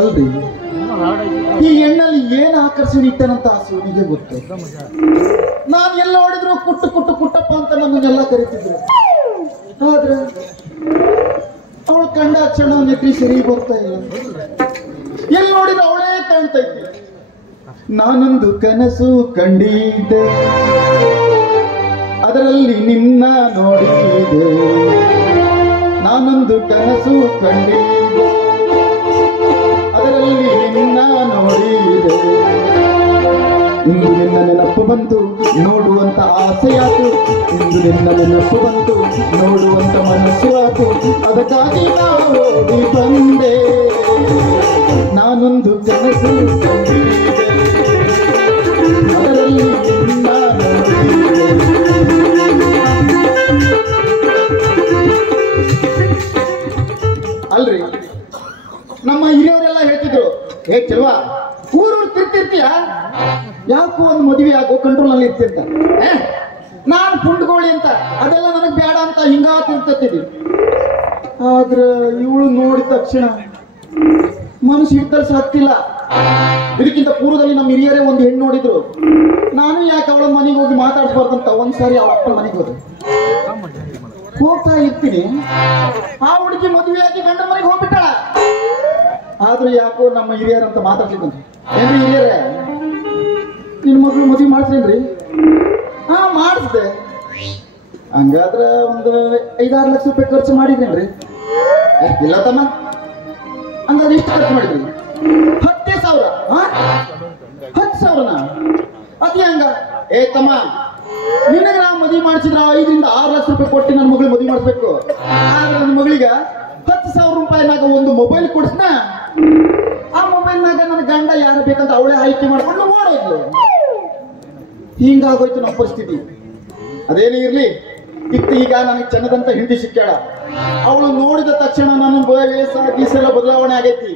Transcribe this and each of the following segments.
ಅಲ್ರಿ ಈ ಹೆಣ್ಣಲ್ಲಿ ಏನ್ ಆಕರ್ಷಣೆ ಇಟ್ಟನಂತ ಆ ಶಿವನಿಗೆ ಗೊತ್ತು. ನಾನ್ ಎಲ್ಲ ನೋಡಿದ್ರು ಕುಟ್ಟು ಕುಟ್ಟು ಕುಟ್ಟಪ್ಪ ಅಂತ ನಮ್ಮನ್ನೆಲ್ಲ ಕರಿತಿದ್ರು. ಆದ್ರೆ ಅವಳು ಕಂಡ ಕ್ಷಣ ನೆಟ್ಟಿ ಸರಿ ಬರ್ತಾ ಇಲ್ಲ. ಎಲ್ಲಿ ನೋಡಿದ್ರು ಅವಳೇ ಕಾಣ್ತೈತಿ. ನಾನೊಂದು ಕನಸು ಕಂಡಿದ್ದೆ, ಅದರಲ್ಲಿ ನಿನ್ನ ನೋಡಿದೆ. ನಾನೊಂದು ಕನಸು ಕಂಡಿದ್ದೆ, ಅದರಲ್ಲಿ ನಿನ್ನ ನೋಡಿದೆ. ಇಂದು ನಿನ್ನ ನೆನಪು ಬಂತು, ನೋಡುವಂತ ಆಸೆಯಾತು. ಇಂದು ನಿನ್ನ ನೆನಪು ಬಂತು, ನೋಡುವಂತ ಮನಸ್ಸು ಆತು. ಅದಕ್ಕಾಗಿ ನಾವು ಓಡಿ ಬಂದೆ. ನಾನೊಂದು ಕನಸು ಕಂಡಿದ್ದೆ, ಅದರಲ್ಲಿ ನಿನ್ನ ನೋಡಿದೆ. ಅಲ್ರಿ ನಮ್ಮ ಹಿರಿಯವರೆಲ್ಲ ಹೇಳ್ತಿದ್ರು, ಹೇ ಚೆಲ್ವಾ ಊರೂರು ತಿರ್ತಿರ್ತೀಯ, ಯಾಕೋ ಒಂದು ಮದುವೆ ಆಗೋ ಕಂಟ್ರೋಲ್ ನಲ್ಲಿ ಇರ್ತಿರ್ತ. ನಾನ್ ಪುಂಡ್ಗೋಳಿ ಅಂತ ಅದೆಲ್ಲ ನನಗ್ ಬೇಡ ಅಂತ ಹಿಂಗ ತಿರ್ತಿದ್ದೀವಿ. ಆದ್ರ ಇವಳು ನೋಡಿದ ತಕ್ಷಣ ಮನಸ್ಸು ಹಿಡ್ತಲ್ಸ ಹತ್ತಿಲ್ಲ. ಇದಕ್ಕಿಂತ ಪೂರ್ವದಲ್ಲಿ ನಮ್ಮ ಹಿರಿಯರೇ ಒಂದು ಹೆಣ್ಣು ನೋಡಿದ್ರು. ನಾನು ಯಾಕೆ ಅವಳ ಮನೆಗೆ ಹೋಗಿ ಮಾತಾಡ್ಸ್ಬಾರ್ದಂತ ಒಂದ್ಸಾರಿ ಅವಳ ಅಪ್ಪನ ಮನೆಗೆ ಹೋದೆ. ಹೋಗ್ತಾ ಇರ್ತೀನಿ, ಆ ಹುಡುಗಿ ಮದುವೆಯಾಗಿ ಗಂಡ ಮನೆಗೆ ಹೋಗ್ಬಿಟ್ಟಾಳ. ಆದ್ರೂ ಯಾಕೋ ನಮ್ಮ ಹಿರಿಯರಂತ ಮಾತಾಡ್ತಿದ್ದಂತ, ಏನ್ರಿ ಹಿರಿಯರೇ ನಿನ್ ಮಗಳು ಮದುವೆ ಮಾಡ್ಸೇನ್ರಿ? ಹಾ ಮಾಡಿಸ್ದೆ. ಹಂಗಾದ್ರ ಒಂದು 5-6 ಲಕ್ಷ ರೂಪಾಯಿ ಖರ್ಚು ಮಾಡಿದ್ರೇನ್ರಿ? ಇಲ್ಲ ತಮ್ಮ, ಹಂಗಾದ್ರೆ ಇಷ್ಟು ಖರ್ಚು ಮಾಡಿದ್ರಿ? 10,000. 10,000ನಾ? ಅತಿ ಹಂಗ? ಏ ತಮ್ಮ, ನಿನಗೆ ನಾವು ಮದುವೆ ಮಾಡಿಸಿದ್ರ 5-6 ಲಕ್ಷ ರೂಪಾಯಿ ಕೊಟ್ಟು ನನ್ನ ಮಗಳು ಮದುವೆ ಮಾಡಿಸ್ಬೇಕು. ಆದ್ರೆ ನನ್ನ ಮಗಳಿಗೆ 10,000 ರೂಪಾಯಿನಾಗ ಒಂದು ಮೊಬೈಲ್ ಕೊಡಿಸ್ನ. ಆ ಮೊಬೈಲ್ನಾಗ ನನ್ನ ಗಂಡ ಯಾರು ಬೇಕಂತ ಅವಳೇ ಆಯ್ಕೆ ಮಾಡ್ಕೊಂಡು ಓಡೋದ್ಲು. ಹಿಂಗಾಗೋಯ್ತು ನಮ್ಮ ಪರಿಸ್ಥಿತಿ. ಅದೇನೇ ಇರ್ಲಿ, ಈಗ ನನಗೆ ಚೆನ್ನದಂತ ಹಿಂದಿ ಸಿಕ್ಕಾಳ. ಅವಳು ನೋಡಿದ ತಕ್ಷಣ ನನ್ನ ಗೀಸೆಲ್ಲ ಬದಲಾವಣೆ ಆಗೈತಿ.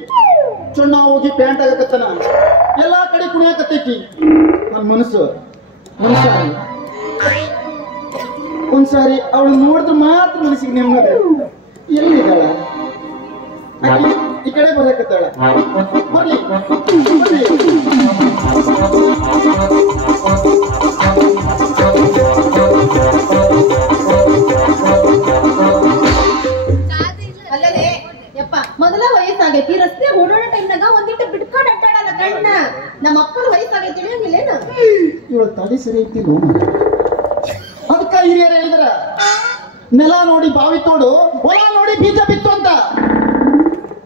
ಚೊಣ್ಣ ಹೋಗಿ ಪ್ಯಾಂಟ್ ಆಗಕತ್ತನ, ಎಲ್ಲಾ ಕಡೆ ಕುಣಿಯಾಕತ್ತೈತಿ. ನನ್ನ ಮನಸ್ಸು ಒಂದ್ಸಾರಿ ಅವಳು ನೋಡಿದ್ರೆ ಮಾತ್ರ ಮನಸ್ಸಿಗೆ ನೆಮ್ಮದಿ. ಎಲ್ಲಿದ್ದಾಳ? ಈ ಕಡೆ ಬರಕತ್ತಾಳ. ಬರ್ಲಿ ಅಲ್ಲದೆ ಯಪ್ಪ, ಮೊದಲ ವಯಸ್ಸಾಗೈತಿ, ರಸ್ತೆ ಓಡಾಡೋ ಟೈಮ್ನಾಗ ಒಂದಿಟ್ಟು ಬಿಟ್ಕೊಂಡು ಅಡ್ಡಾಡಲ್ಲ ಗಂಡ. ನಮ್ಮ ಅಪ್ಪನ ವಯಸ್ಸಾಗೈತಿ ತಿಳಿಯಂಗಿಲ್ಲೇನು? ಇವಳು ತಡಿ ಸರಿ ಐತಿ. ಅದಕ್ಕ ಹಿರಿಯರು ಹೇಳಿದ್ರ, ನೆಲ ನೋಡಿ ಬಾವಿ ತೋಡು, ಹೊಲ ನೋಡಿ ಬೀಜ ಬಿತ್ತು ಅಂತ.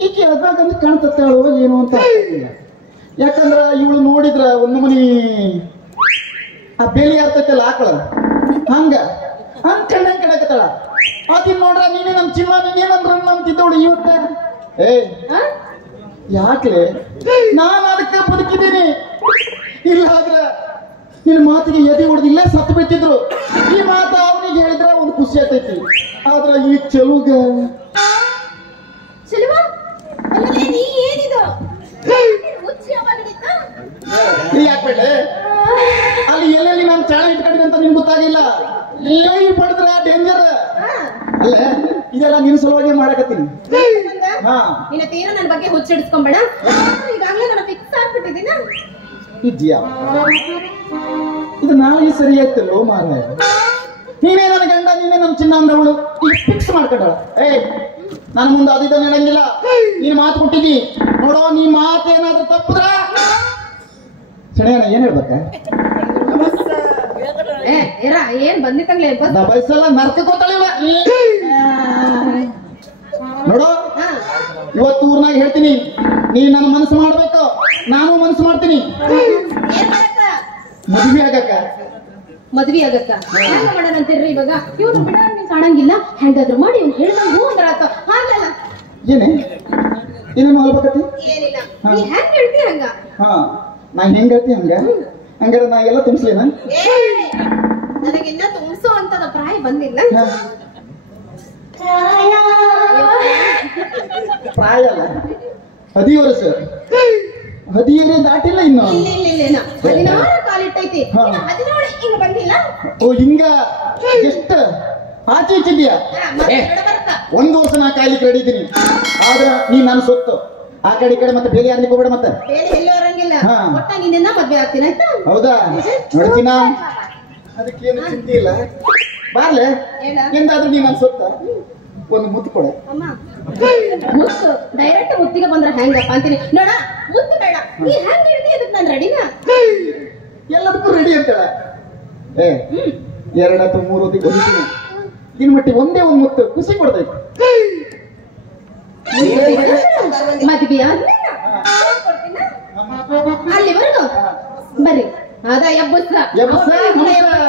ಈಕೆ ಅದ್ರಾಗಂತ ಕಾಣ್ತತ್ತಾಳು ಏನು ಅಂತ. ಯಾಕಂದ್ರ ಇವಳು ನೋಡಿದ್ರ ಒಂದು ಮನಿ ಆ ಬೇಲಿ ಆರ್ತೈತಲ್ಲ ಆಕಳ, ಹಂಗ ಹಂಗ್ ಕಡಕತ್ತಾಳ. ಆಕಿನ್ ನೋಡ್ರ ನೀನೇ ನಮ್ ಚಿನ್ನ, ನೀನೇನಂದ್ರ ಅಂತಿದ್ದವಳು ಇವತ್ತ. ಏ ಯಾಕೆ ನಾನು ಅದಕ್ಕೆ ಬದುಕಿದ್ದೀನಿ? ಇಲ್ಲಾದ್ರ ನಿನ್ನ ಮಾತಿಗೆ ಎದೆ ಹೊಡೆದು ಇಲ್ಲೇ ಸತ್ತು ಬಿಟ್ಟಿದ್ರು. ಈ ಮಾತ ಅವನಿಗೆ ಹೇಳಿದ್ರ ಒಂದು ಖುಷಿ ಆಗ್ತೈತಿ. ಆದ್ರ ಈ ಚೆಲುಗ ನೀ ಏನಿದು ಯಾಕೆ ಅಲ್ಲಿ ಎಲ್ಲೆಲ್ಲಿ ನಾನು ಚಾಳ ಇಟ್ಕೊಂಡಿದ್ದೆ ಅಂತ ನಿನ್ ಗೊತ್ತಾಗಿಲ್ಲ. ಕೈ ಪಡೆದ್ರ ಡೇಂಜರ್ ಅಲ್ಲ. ಇದೆಲ್ಲ ನಿನ್ ಸಲುವಾಗಿ ಮಾಡಕತ್ತೀನಿ. ನಿನ್ನ ತೀರ ನನ್ನ ಬಗ್ಗೆ ಹುಚ್ಚಿಡಿಸ್ಕೊಂಬೇಡ. ಈಗಾಗಲೇ ನಾನು ಫಿಕ್ಸ್ ಆಗ್ಬಿಟ್ಟಿದ್ದೀನ. ಇದ್ಯಾ ಇದು ನಾಳೆ ಸರಿ ಆಯ್ತಲ್ಲೋ ಮಾರಾಯ. ನೀನೇ ನನ್ನ ಗಂಡ, ನೀನೇ ನನ್ನ ಚಿನ್ನ ಅಂದವಳು ಈಗ ಫಿಕ್ಸ್ ಮಾಡ್ಕೊಂಡಳ. ನಾನು ಮುಂದೆ ಅದಿದ್ದ ಹೇಳಂಗಿಲ್ಲ. ನೀನ್ ಮಾತು ಕೊಟ್ಟಿದ್ದಿ ನೋಡೋ, ನೀ ಮಾತು ಏನಾದ್ರೂ ತಪ್ಪದ್ರ ಸೆಳೆಯಣ್ಣ ಏನ್ ಹೇಳ್ಬೇಕ? ಏನ್ ಬಂದಿತ್ತಂಗ್ಲೇ ಬಯಸಲ್ಲ ನರ್ಕೋತಾಳೆ ನೋಡೋ. ಇವತ್ತು ಊರ್ನಾಗ ಹೇಳ್ತೀನಿ, ನೀ ನನ್ನ ಮನಸ್ಸು ಮಾಡ್ಬೇಕು, ನಾನು ಮನಸ್ಸು ಮಾಡ್ತೀನಿ. ಮದುವೆ ಆಗಕ್ಕ ಹೆಂಗ ಮಾಡೋಣಂತೀರ್ರಿ ಇವಾಗ? ಇವ್ನು ಬಿಡ ನೀನ್ ಕಾಣಂಗಿಲ್ಲ, ಹೆಂಗಾದ್ರು ಮಾಡಿ ಇವ್ನು ಹೇಳ್ದಂಗು ಅಂದ್ರ ಹಾಗಲ್ಲ. ಏನೇ ಏನೇನು ಹೇಳ್ಬೇಕತಿ? ಏನಿಲ್ಲ, ನೀ ಹೆಂಗ್ ಹೇಳ್ತಿ ಹಂಗ. ಹಾ, ನಾ ಹೆಂಗ್ ಹೇಳ್ತಿ ಹಂಗ. ಹಂಗಾರ ನಾ ಎಲ್ಲ ತುಂಬಿಸ್ಲೇನ? ನನಗಿನ್ನ ತುಂಬಿಸೋ ಅಂತದ ಪ್ರಾಯ ಬಂದಿಲ್ಲ. ಪ್ರಾಯ ಅಲ್ಲ, 10 ವರ್ಷ. 10 ದಾಟಿಲ್ಲ ಇನ್ನು. 16 ಕಾಲಿಟ್ಟೈತಿ, 17 ಹಿಂಗ ಬಂದಿಲ್ಲ. ಓ ಹಿಂಗ ಎಷ್ಟ ಆಚೆ ಇಚ್ಚಿದ್ಯಾ? 1 ವರ್ಷ ನಾ ಕಾಯ್ಲಿಕ್ಕೆ ರೆಡಿ ಇದ್ದೀನಿ. ಆದ್ರ ನೀ ನನ್ನ ಸೊತ್ತು ಆ ಕಡೆ ಈ ಕಡೆ ಮತ್ತೆ ಬೇಲಿ ಅನ್ಲಿಕ್ಕೆ ಹೋಗ್ಬೇಡ ಮತ್ತೆ. ಬೇರೆ ಎಲ್ಲೂ ಇರಂಗಿಲ್ಲ. ಹಾ. ಒಟ್ಟ ನಿನ್ನ ಮದ್ವೆ ಆಗ್ತೀನಿ ಆಯ್ತಾ? ಹೌದಾ ನೋಡ್ತೀನ ಅದಕ್ಕೇನು ಚಿಂತೆ ಇಲ್ಲ. ಬಾರ್ಲೆ ಹೇಳ. ಎಂದಾದ್ರೂ ನೀನ್ ನನ್ ಸೊತ್ತ ಒಂದು ಮುತ್ತು ಕೊಡ. ಅಮ್ಮ ಮುತ್ತು ಡೈರೆಕ್ಟ್ ಮುತ್ತಿಗೆ ಬಂದ್ರೆ ಹೆಂಗಪ್ಪ ಅಂತೀನಿ ನೋಡ. ಮುತ್ತು ಬೇಡ ನೀ ಹೆಂಗ್ ಹೇಳ್ತಿ ಅದಕ್ಕೆ ನಾನು ರೆಡಿನಾ? ಎಲ್ಲದಕ್ಕೂ ರೆಡಿ ಅಂತಾಳ. ಏ 2 ಅಥವಾ 3 ಹೊತ್ತಿಗೆ ಬಂದಿದ್ದೀನಿ. ಇನ್ ಮಟ್ಟಿ ಒಂದೇ ಒಂದು ಮುತ್ತು ಖುಷಿ ಕೊಡ್ತೈತಿ. ಮದ್ವೆ ಅಲ್ಲಿವರೆಗೂ ಬರ್ರಿ ಅದ ಎಬ್ಬಸ ಎಬ್ಬಸ, ನಮಸ್ಕಾರ.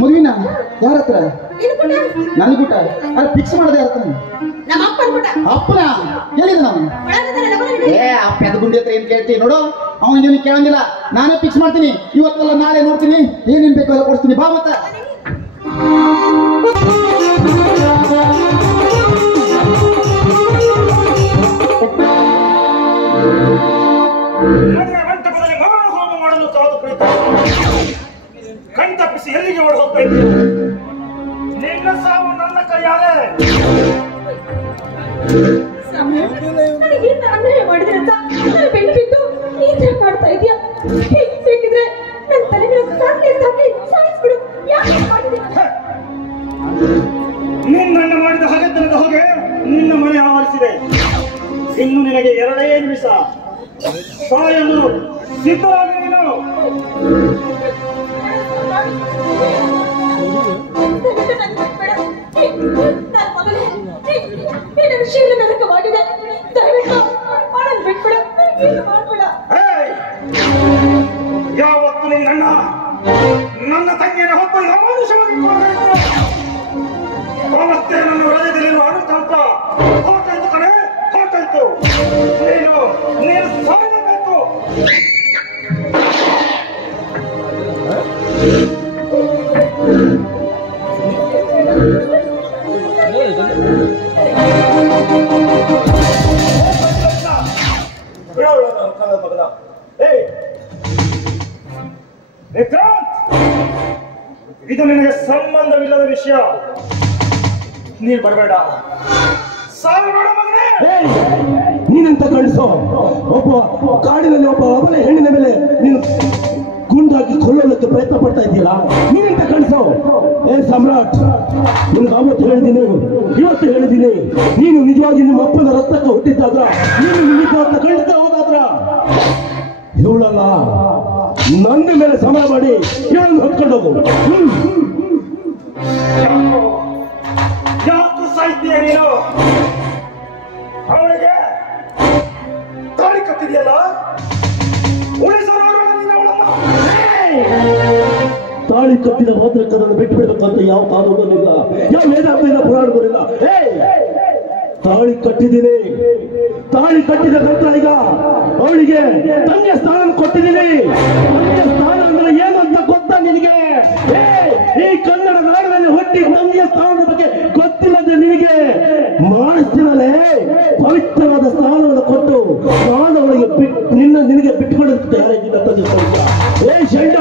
ಮದುವಿನ ಯಾರ ಹತ್ರ? ನನ್ಗೂಟ ಫಿಕ್ಸ್ ಮಾಡದೆ ಹತ್ರ ಅಪ್ಪನ ಹೇಳಿದ ನಾವು. ಏ ಅಪ್ಪ ಎದ್ ಗುಂಡಿ ಹತ್ರ ಏನ್ ಕೇಳ್ತೀನಿ ನೋಡು, ಅವನಿಗೆ ಕೇಳಂಗಿಲ್ಲ. ನಾನೇ ಫಿಕ್ಸ್ ಮಾಡ್ತೀನಿ. ಇವತ್ತಲ್ಲ ನಾಳೆ ನೋಡ್ತೀನಿ, ಏನೇನ್ ಬೇಕೋ ಎಲ್ಲ ಕೊಡ್ತೀನಿ. ಬಾ ಮತ್ತ ಕಣ್ತಪ್ಪಿಸಿ ಎಲ್ಲಿಗೆ ಓಡಿ ಹೋಗ್ತಾ ಇದ್ದೀವಿ? ನಿನ್ನ ಸಾವು ನನ್ನ ಕೈಯಾರೆ. ಅನ್ಯಾಯ ಮಾಡಿದ್ರೆ ಅಂತ ಬೆನ್ನು ಬಿದ್ದು ಈ ತರ ಮಾಡ್ತಾ ಇದೀಯ. ಬೇಕಿದ್ರೆ ನನ್ನ ತಲೆ ಸಾಯಿಸ್ಬಿಡು. ಯಾಕೆ ಮಾಡಿದೆ? ನಿನ್ನನ್ನು ಮಾಡಿದ ಹಗದ್ದನದ ಹೊಗೆ ನಿನ್ನ ಮನೆ ಆವರಿಸಿದೆ. ಇನ್ನು ನಿನಗೆ 2 ನಿಮಿಷ ಸಾಯಲು ಸಿದ್ಧವಾಗಿ ನೀನು. ಯಾವತ್ತು ನಿನ್ನ ನನ್ನ ತಂಗಿಯನ್ನು ಹೊತ್ತು ಅಮಾನುಷವಾಗಿ ಅವತ್ತೇ ನನ್ನ ಹೃದಯದಲ್ಲಿರುವ ಅನುಕಂಪ ಹೊರಟಾಯ್ತು ಕಣೆ, ಹೊರಟಾಯ್ತು. ನೀನು ಸಾಯಬೇಕು. ಇದು ನಿನಗೆ ಸಂಬಂಧವಿಲ್ಲದ ವಿಷಯ. ನೀನು ಬರಬೇಡ. ಸಾಲ ಮಾಡ ಮಗನೇ. ನೀನೆಂತ ಕಳಿಸೋ ಒಬ್ಬ ಕಾಡಿನಲ್ಲಿ ಒಬ್ಬ ಅವಳ ಹೆಣ್ಣಿನ ಮೇಲೆ ನೀನು ಗುಂಡಾಗಿ ಕೊಲ್ಲೋದಕ್ಕೆ ಪ್ರಯತ್ನ ಪಡ್ತಾ ಇದೆಯಲ್ಲ, ನೀನೆಂತ ಕಳಿಸೋ? ಸಾಮ್ರಾಟ್, ನಿನ್ಗೆ ಅವತ್ತು ಹೇಳಿದ್ದೀನಿ, ಇವತ್ತು ಹೇಳಿದ್ದೀನಿ, ನೀನು ನಿಜವಾಗಿ ನಿಮ್ಮ ಅಪ್ಪನ ರಕ್ತಕ್ಕೆ ಹುಟ್ಟಿದ್ದಾದ್ರ, ನೀನು ನಿಜವಾದ ಕಳಿಸ್ತಾ ಹೋದಾದ್ರ ಇವಳಲ್ಲ, ನನ್ನ ಮೇಲೆ ಸಮಯ ಮಾಡಿ ಇವಳನ್ನು ಹೊತ್ಕೊಂಡು ಹೋಗು. ಯಾಕೆ ಸಾಹಿತ್ಯ ನೀನು? ಅವಳಿಗೆ ತಾಳಿ ಕಟ್ಟಿದೆಯಲ್ಲ, ತಾಳಿ ಕಟ್ಟಿದ ಮಾತ್ರ ಕರನ್ನು ಬಿಟ್ಟು ಬಿಡಬೇಕಂತ ಯಾವ ಕಾನೂನಿಲ್ಲ, ಯಾವ ವೇದಾಂತದಿಂದ ಪುರಾಣಗಳಿಲ್ಲ. ತಾಳಿ ಕಟ್ಟಿದ್ದೀನಿ, ತಾಳಿ ಕಟ್ಟಿದ ನಂತರ ಈಗ ಅವಳಿಗೆ ತಂದೆ ಸ್ಥಾನ ಕೊಟ್ಟಿದ್ದೀನಿ. ತಂದೆ ಸ್ಥಾನ ಅಂದ್ರೆ ಏನು ಅಂತ ಗೊತ್ತಾ ನಿನಗೆ? ಈ ಕನ್ನಡ ನಾಡಿನಲ್ಲಿ ಹುಟ್ಟಿ ತಂದೆಯ ಸ್ಥಾನದ ಬಗ್ಗೆ ಗೊತ್ತಿಲ್ಲದೆ ನಿನಗೆ ಮಾಡಿಸ್ತೀನಲ್ಲೇ, ಪವಿತ್ರವಾದ ಸ್ಥಾನವನ್ನು ಕೊಟ್ಟು ನಾನು ಅವಳಿಗೆ ನಿನಗೆ ಬಿಟ್ಕೊಳ್ಳೋದಕ್ಕೆ ತಯಾರಾಗಿದ್ದ ತಂದೆ. ಶಂಡ,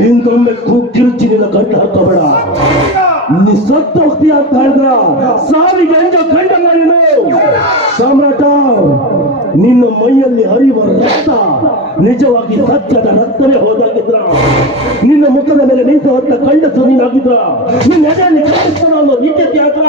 ಹಿಂದೊಮ್ಮೆ ಕಿರುಚಿ ನಿನ್ನ ಗಂಡ ಹಾಕೋಬೇಡ. ನೀ ಸತ್ತು ಹೋಗ್ತೀಯ ಅಂತ ಹೇಳಿದ್ರ ಸಾವಿಗೆ ಅಂಜೋ ಗಂಡಲ್ಲ ನೀನು. ಸಾಮ್ರಾಟ, ನಿನ್ನ ಮೈಯಲ್ಲಿ ಹರಿಯುವ ರಕ್ತ ನಿಜವಾಗಿ ಸತ್ಯದ ರಕ್ತವೇ ಹೋದಾಗಿದ್ರ, ನಿನ್ನ ಮುಖದ ಮೇಲೆ ನಿಂತು ಹೊತ್ತ ಗಂಡಸು ನೀನಾಗಿದ್ರ, ನಿನ್ನ ಎದೆಯಲ್ಲಿ ಗಂಡಸನ ಅನ್ನೋ ನಿತ್ಯತೆ ಆದ್ರ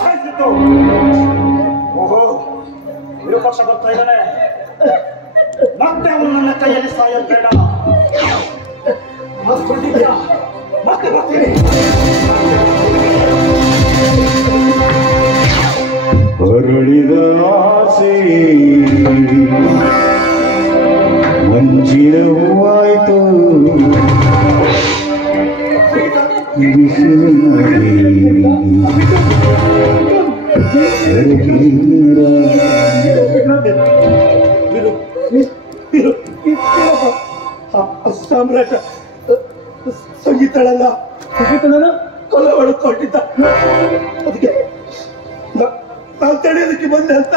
ಸಾಯಿಸಿತ್ತು. ಓಹೋ, ವಿರೂಪಾಕ್ಷ ಬರ್ತಾ ಇದ್ದಾನೆ. ಮತ್ತೆ ಅವನು ನನ್ನ ಕೈಯಲ್ಲಿ ಸಾಯೋದು ಬೇಡ. ಮತ್ತೆ ಬರ್ತೀನಿ. ಅರಳಿದ ಆಸೆ ಮಂಜಿನ ಹೂವಾಯ್ತು, ಸಾಮ್ರಾಟ ಸಂಗೀತಳಲ್ಲ ಕೊಲೆ ಹೊಡ್ಕೊಂಡಿದ್ದ, ಅದಕ್ಕೆ ನಾನು ತಡೆಯೋದಕ್ಕೆ ಬಂದೆ ಅಂತ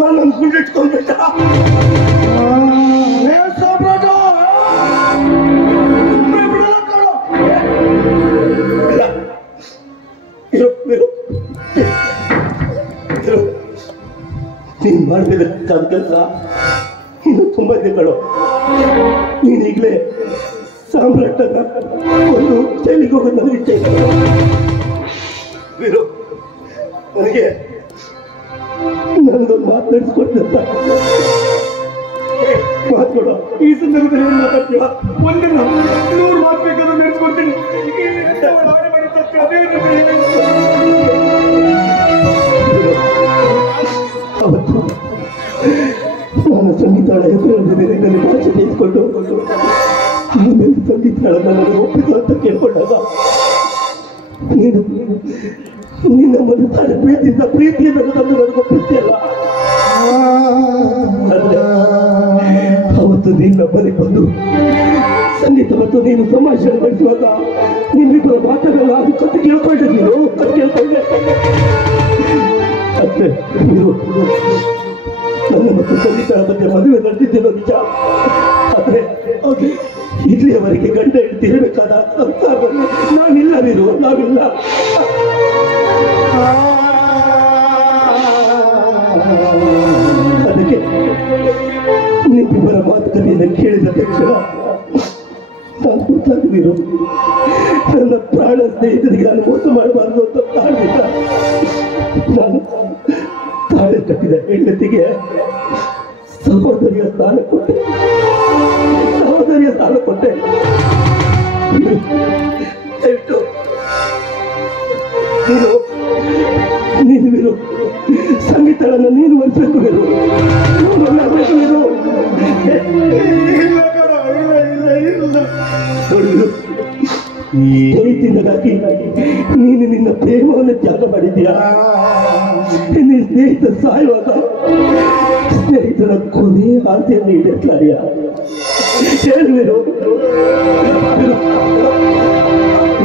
ನಾನು ಗುಂಡಿಟ್ಕೊಂಡ್ಬಿಟ್ಟ. ಸಾಮ್ರಾಟ ನೀನ್ ಮಾಡಬೇಕಾದ ಕೆಲಸ ಇನ್ನು ತುಂಬಾ ದಿನಗಳು. ನೀನೀಗಲೇ ಸಾಮ್ರಾಟನ ಒಂದು ಜೈಲಿಗೆ ಹೋಗೋದು ನನಗೆ ಇಷ್ಟ ಇಲ್ಲ. ವೀರು, ನನಗೆ ನನಗೊಂದು ಮಾತು ನಡೆಸ್ಕೊಡ್ತಂತ ಮಾತುಕೊಡ. ಈ ಸಂದರ್ಭದಲ್ಲಿ ಏನು ಮಾತಾಡ್ತೀವ? ಒಂದೇ 100 ಮಾತು ಬೇಕಾದ್ರೂ ನಡೆಸ್ಕೊಡ್ತೀನಿ. ಅವತ್ತು ನಾನು ಸಂಗೀತಾಳ ಹೆಸರಿದ್ದೇನೆ, ನನ್ನ ಭಾಷೆ ತೆಗೆದುಕೊಂಡು ಆಮೇಲೆ ಸಂಗೀತಾಳ ನನಗೆ ಒಪ್ಪಿತು ಅಂತ ಕೇಳ್ಕೊಂಡಾಗ ನೀನು ನಿನ್ನ ಮನಸ್ಸಾದ ಪ್ರೀತಿಯಿಂದ ತಂದು ನನಗೆ ಒಪ್ಪಿಸ್ತಿಯಲ್ಲ. ಆದ್ರೆ ಅವತ್ತು ನಿನ್ನ ಬಳಿ ಬಂದು ಸಂಗೀತ ಮತ್ತು ನೀನು ಸಂಭಾಷಣೆ ನಡೆಸುವಾಗ ನಿನ್ನಿಬ್ಬರ ಮಾತುಗಳನ್ನ ಅದು ಕತ್ತು ಕೇಳ್ಕೊಂಡೆ, ನೀನು ಕತ್ತು ಕೇಳ್ಕೊಂಡೆ. ಅಷ್ಟೇ, ನೀನು ನನ್ನ ಮತ್ತು ಸಂಗೀತಳ ಬಗ್ಗೆ ಮದುವೆ ನಡೆದಿದ್ದೇನೋ ನಿಜ. ಆದ್ರೆ ಇಲ್ಲಿಯವರೆಗೆ ಗಂಡ ಹೆಂಡತಿ ಇರಬೇಕಾದ ಸಂಸಾರದಲ್ಲಿ ನಾವಿಲ್ಲ ನೀನು, ನಾವಿಲ್ಲ. ಅದಕ್ಕೆ ನಿಮ್ಮಿಬ್ಬರ ಮಾತುಕತೆಯನ್ನು ಕೇಳಿದ ತಕ್ಷಣ ನಾನು ಗೊತ್ತಾಗದಿರು ನನ್ನ ಪ್ರಾಣ ಸ್ನೇಹಿತರಿಗೆ ನಾನು ಮೋಸ ಮಾಡಬಾರದು ಅಂತ ತಾಳ್ಮಿಲ್ಲ. ನಾನು ತಾಳೆ ಕಟ್ಟಿದ ಹೆಂಡತಿಗೆ ಸಹೋದರಿಯ ಸ್ಥಾನ ಕೊಟ್ಟೆ, ಸಹೋದರಿಯ ಸ್ಥಾನ ಕೊಟ್ಟೆ. ನೀನು ಸಂಗೀತಗಳನ್ನು ನೀನು ಒಲಿಸಬೇಕು ವೀರು. ಈ ಸ್ನೇಹಿತನಿಗಾಗಿ ನೀನು ನಿನ್ನ ಪ್ರೇಮವನ್ನು ತ್ಯಾಗ ಮಾಡಿದ್ಯಾ? ನಿನ್ನ ಸ್ನೇಹಿತ ಸಾಯುವಾಗ ಸ್ನೇಹಿತನ ಕೊನೆ ಆಸೆಯನ್ನು ಈಡೇರಿಸಲಾರಿಯ? ಹೇಳುವೆನು,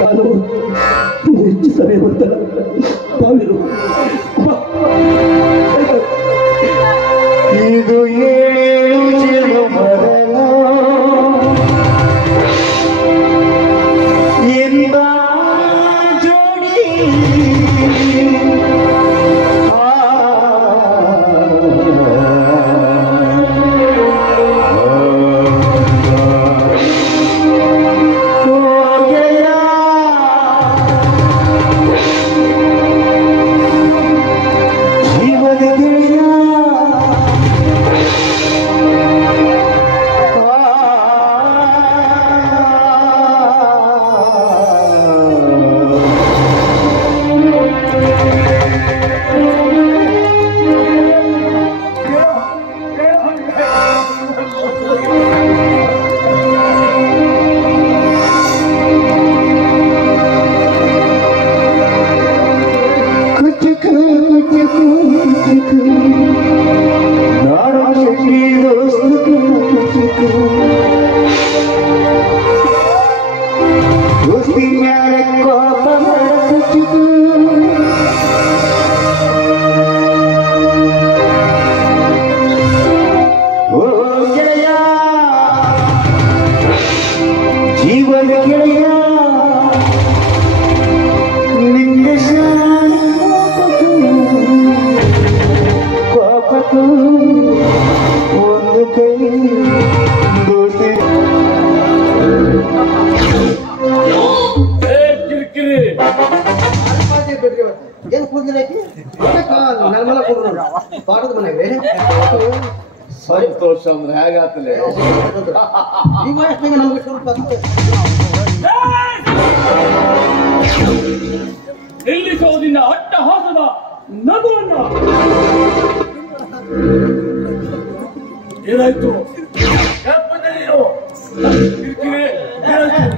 ನಾನು ಹೆಚ್ಚು ಸಮಯ ಬರ್ತಲ್ಲ. ಬಾವಿರು ಇದು ಏಳು ಮರಳ ಎಂದ ಜೋಡಿ ಜೀವನ ಗೆಳೆಯ ನಿನ್ನ ಕೋಪಕ್ಕೂ ಒಂದು ಕೈ ದೋಷಿ ಕಿರಿಕಿರಿ ಏನ್ ಕೂದಲೇ ನನ್ನ ಪಾಡದ ಮನೆಗೆ ಸಂತೋಷ ಅಂದ್ರೆ ಹೇಗಾತಲೆ ಈ ವಯಸ್ಸಿನಾಗ ನಮ್ಗೆ ಸ್ವಲ್ಪ ನಿಲ್ಲಿಸೋದಿನ ಅಟ್ಟಹಾಸದ ನಗುವನ್ನ ಏನಾಯ್ತು? ಕಿರಿಕಿರಿ ಏನಾಯ್ತು?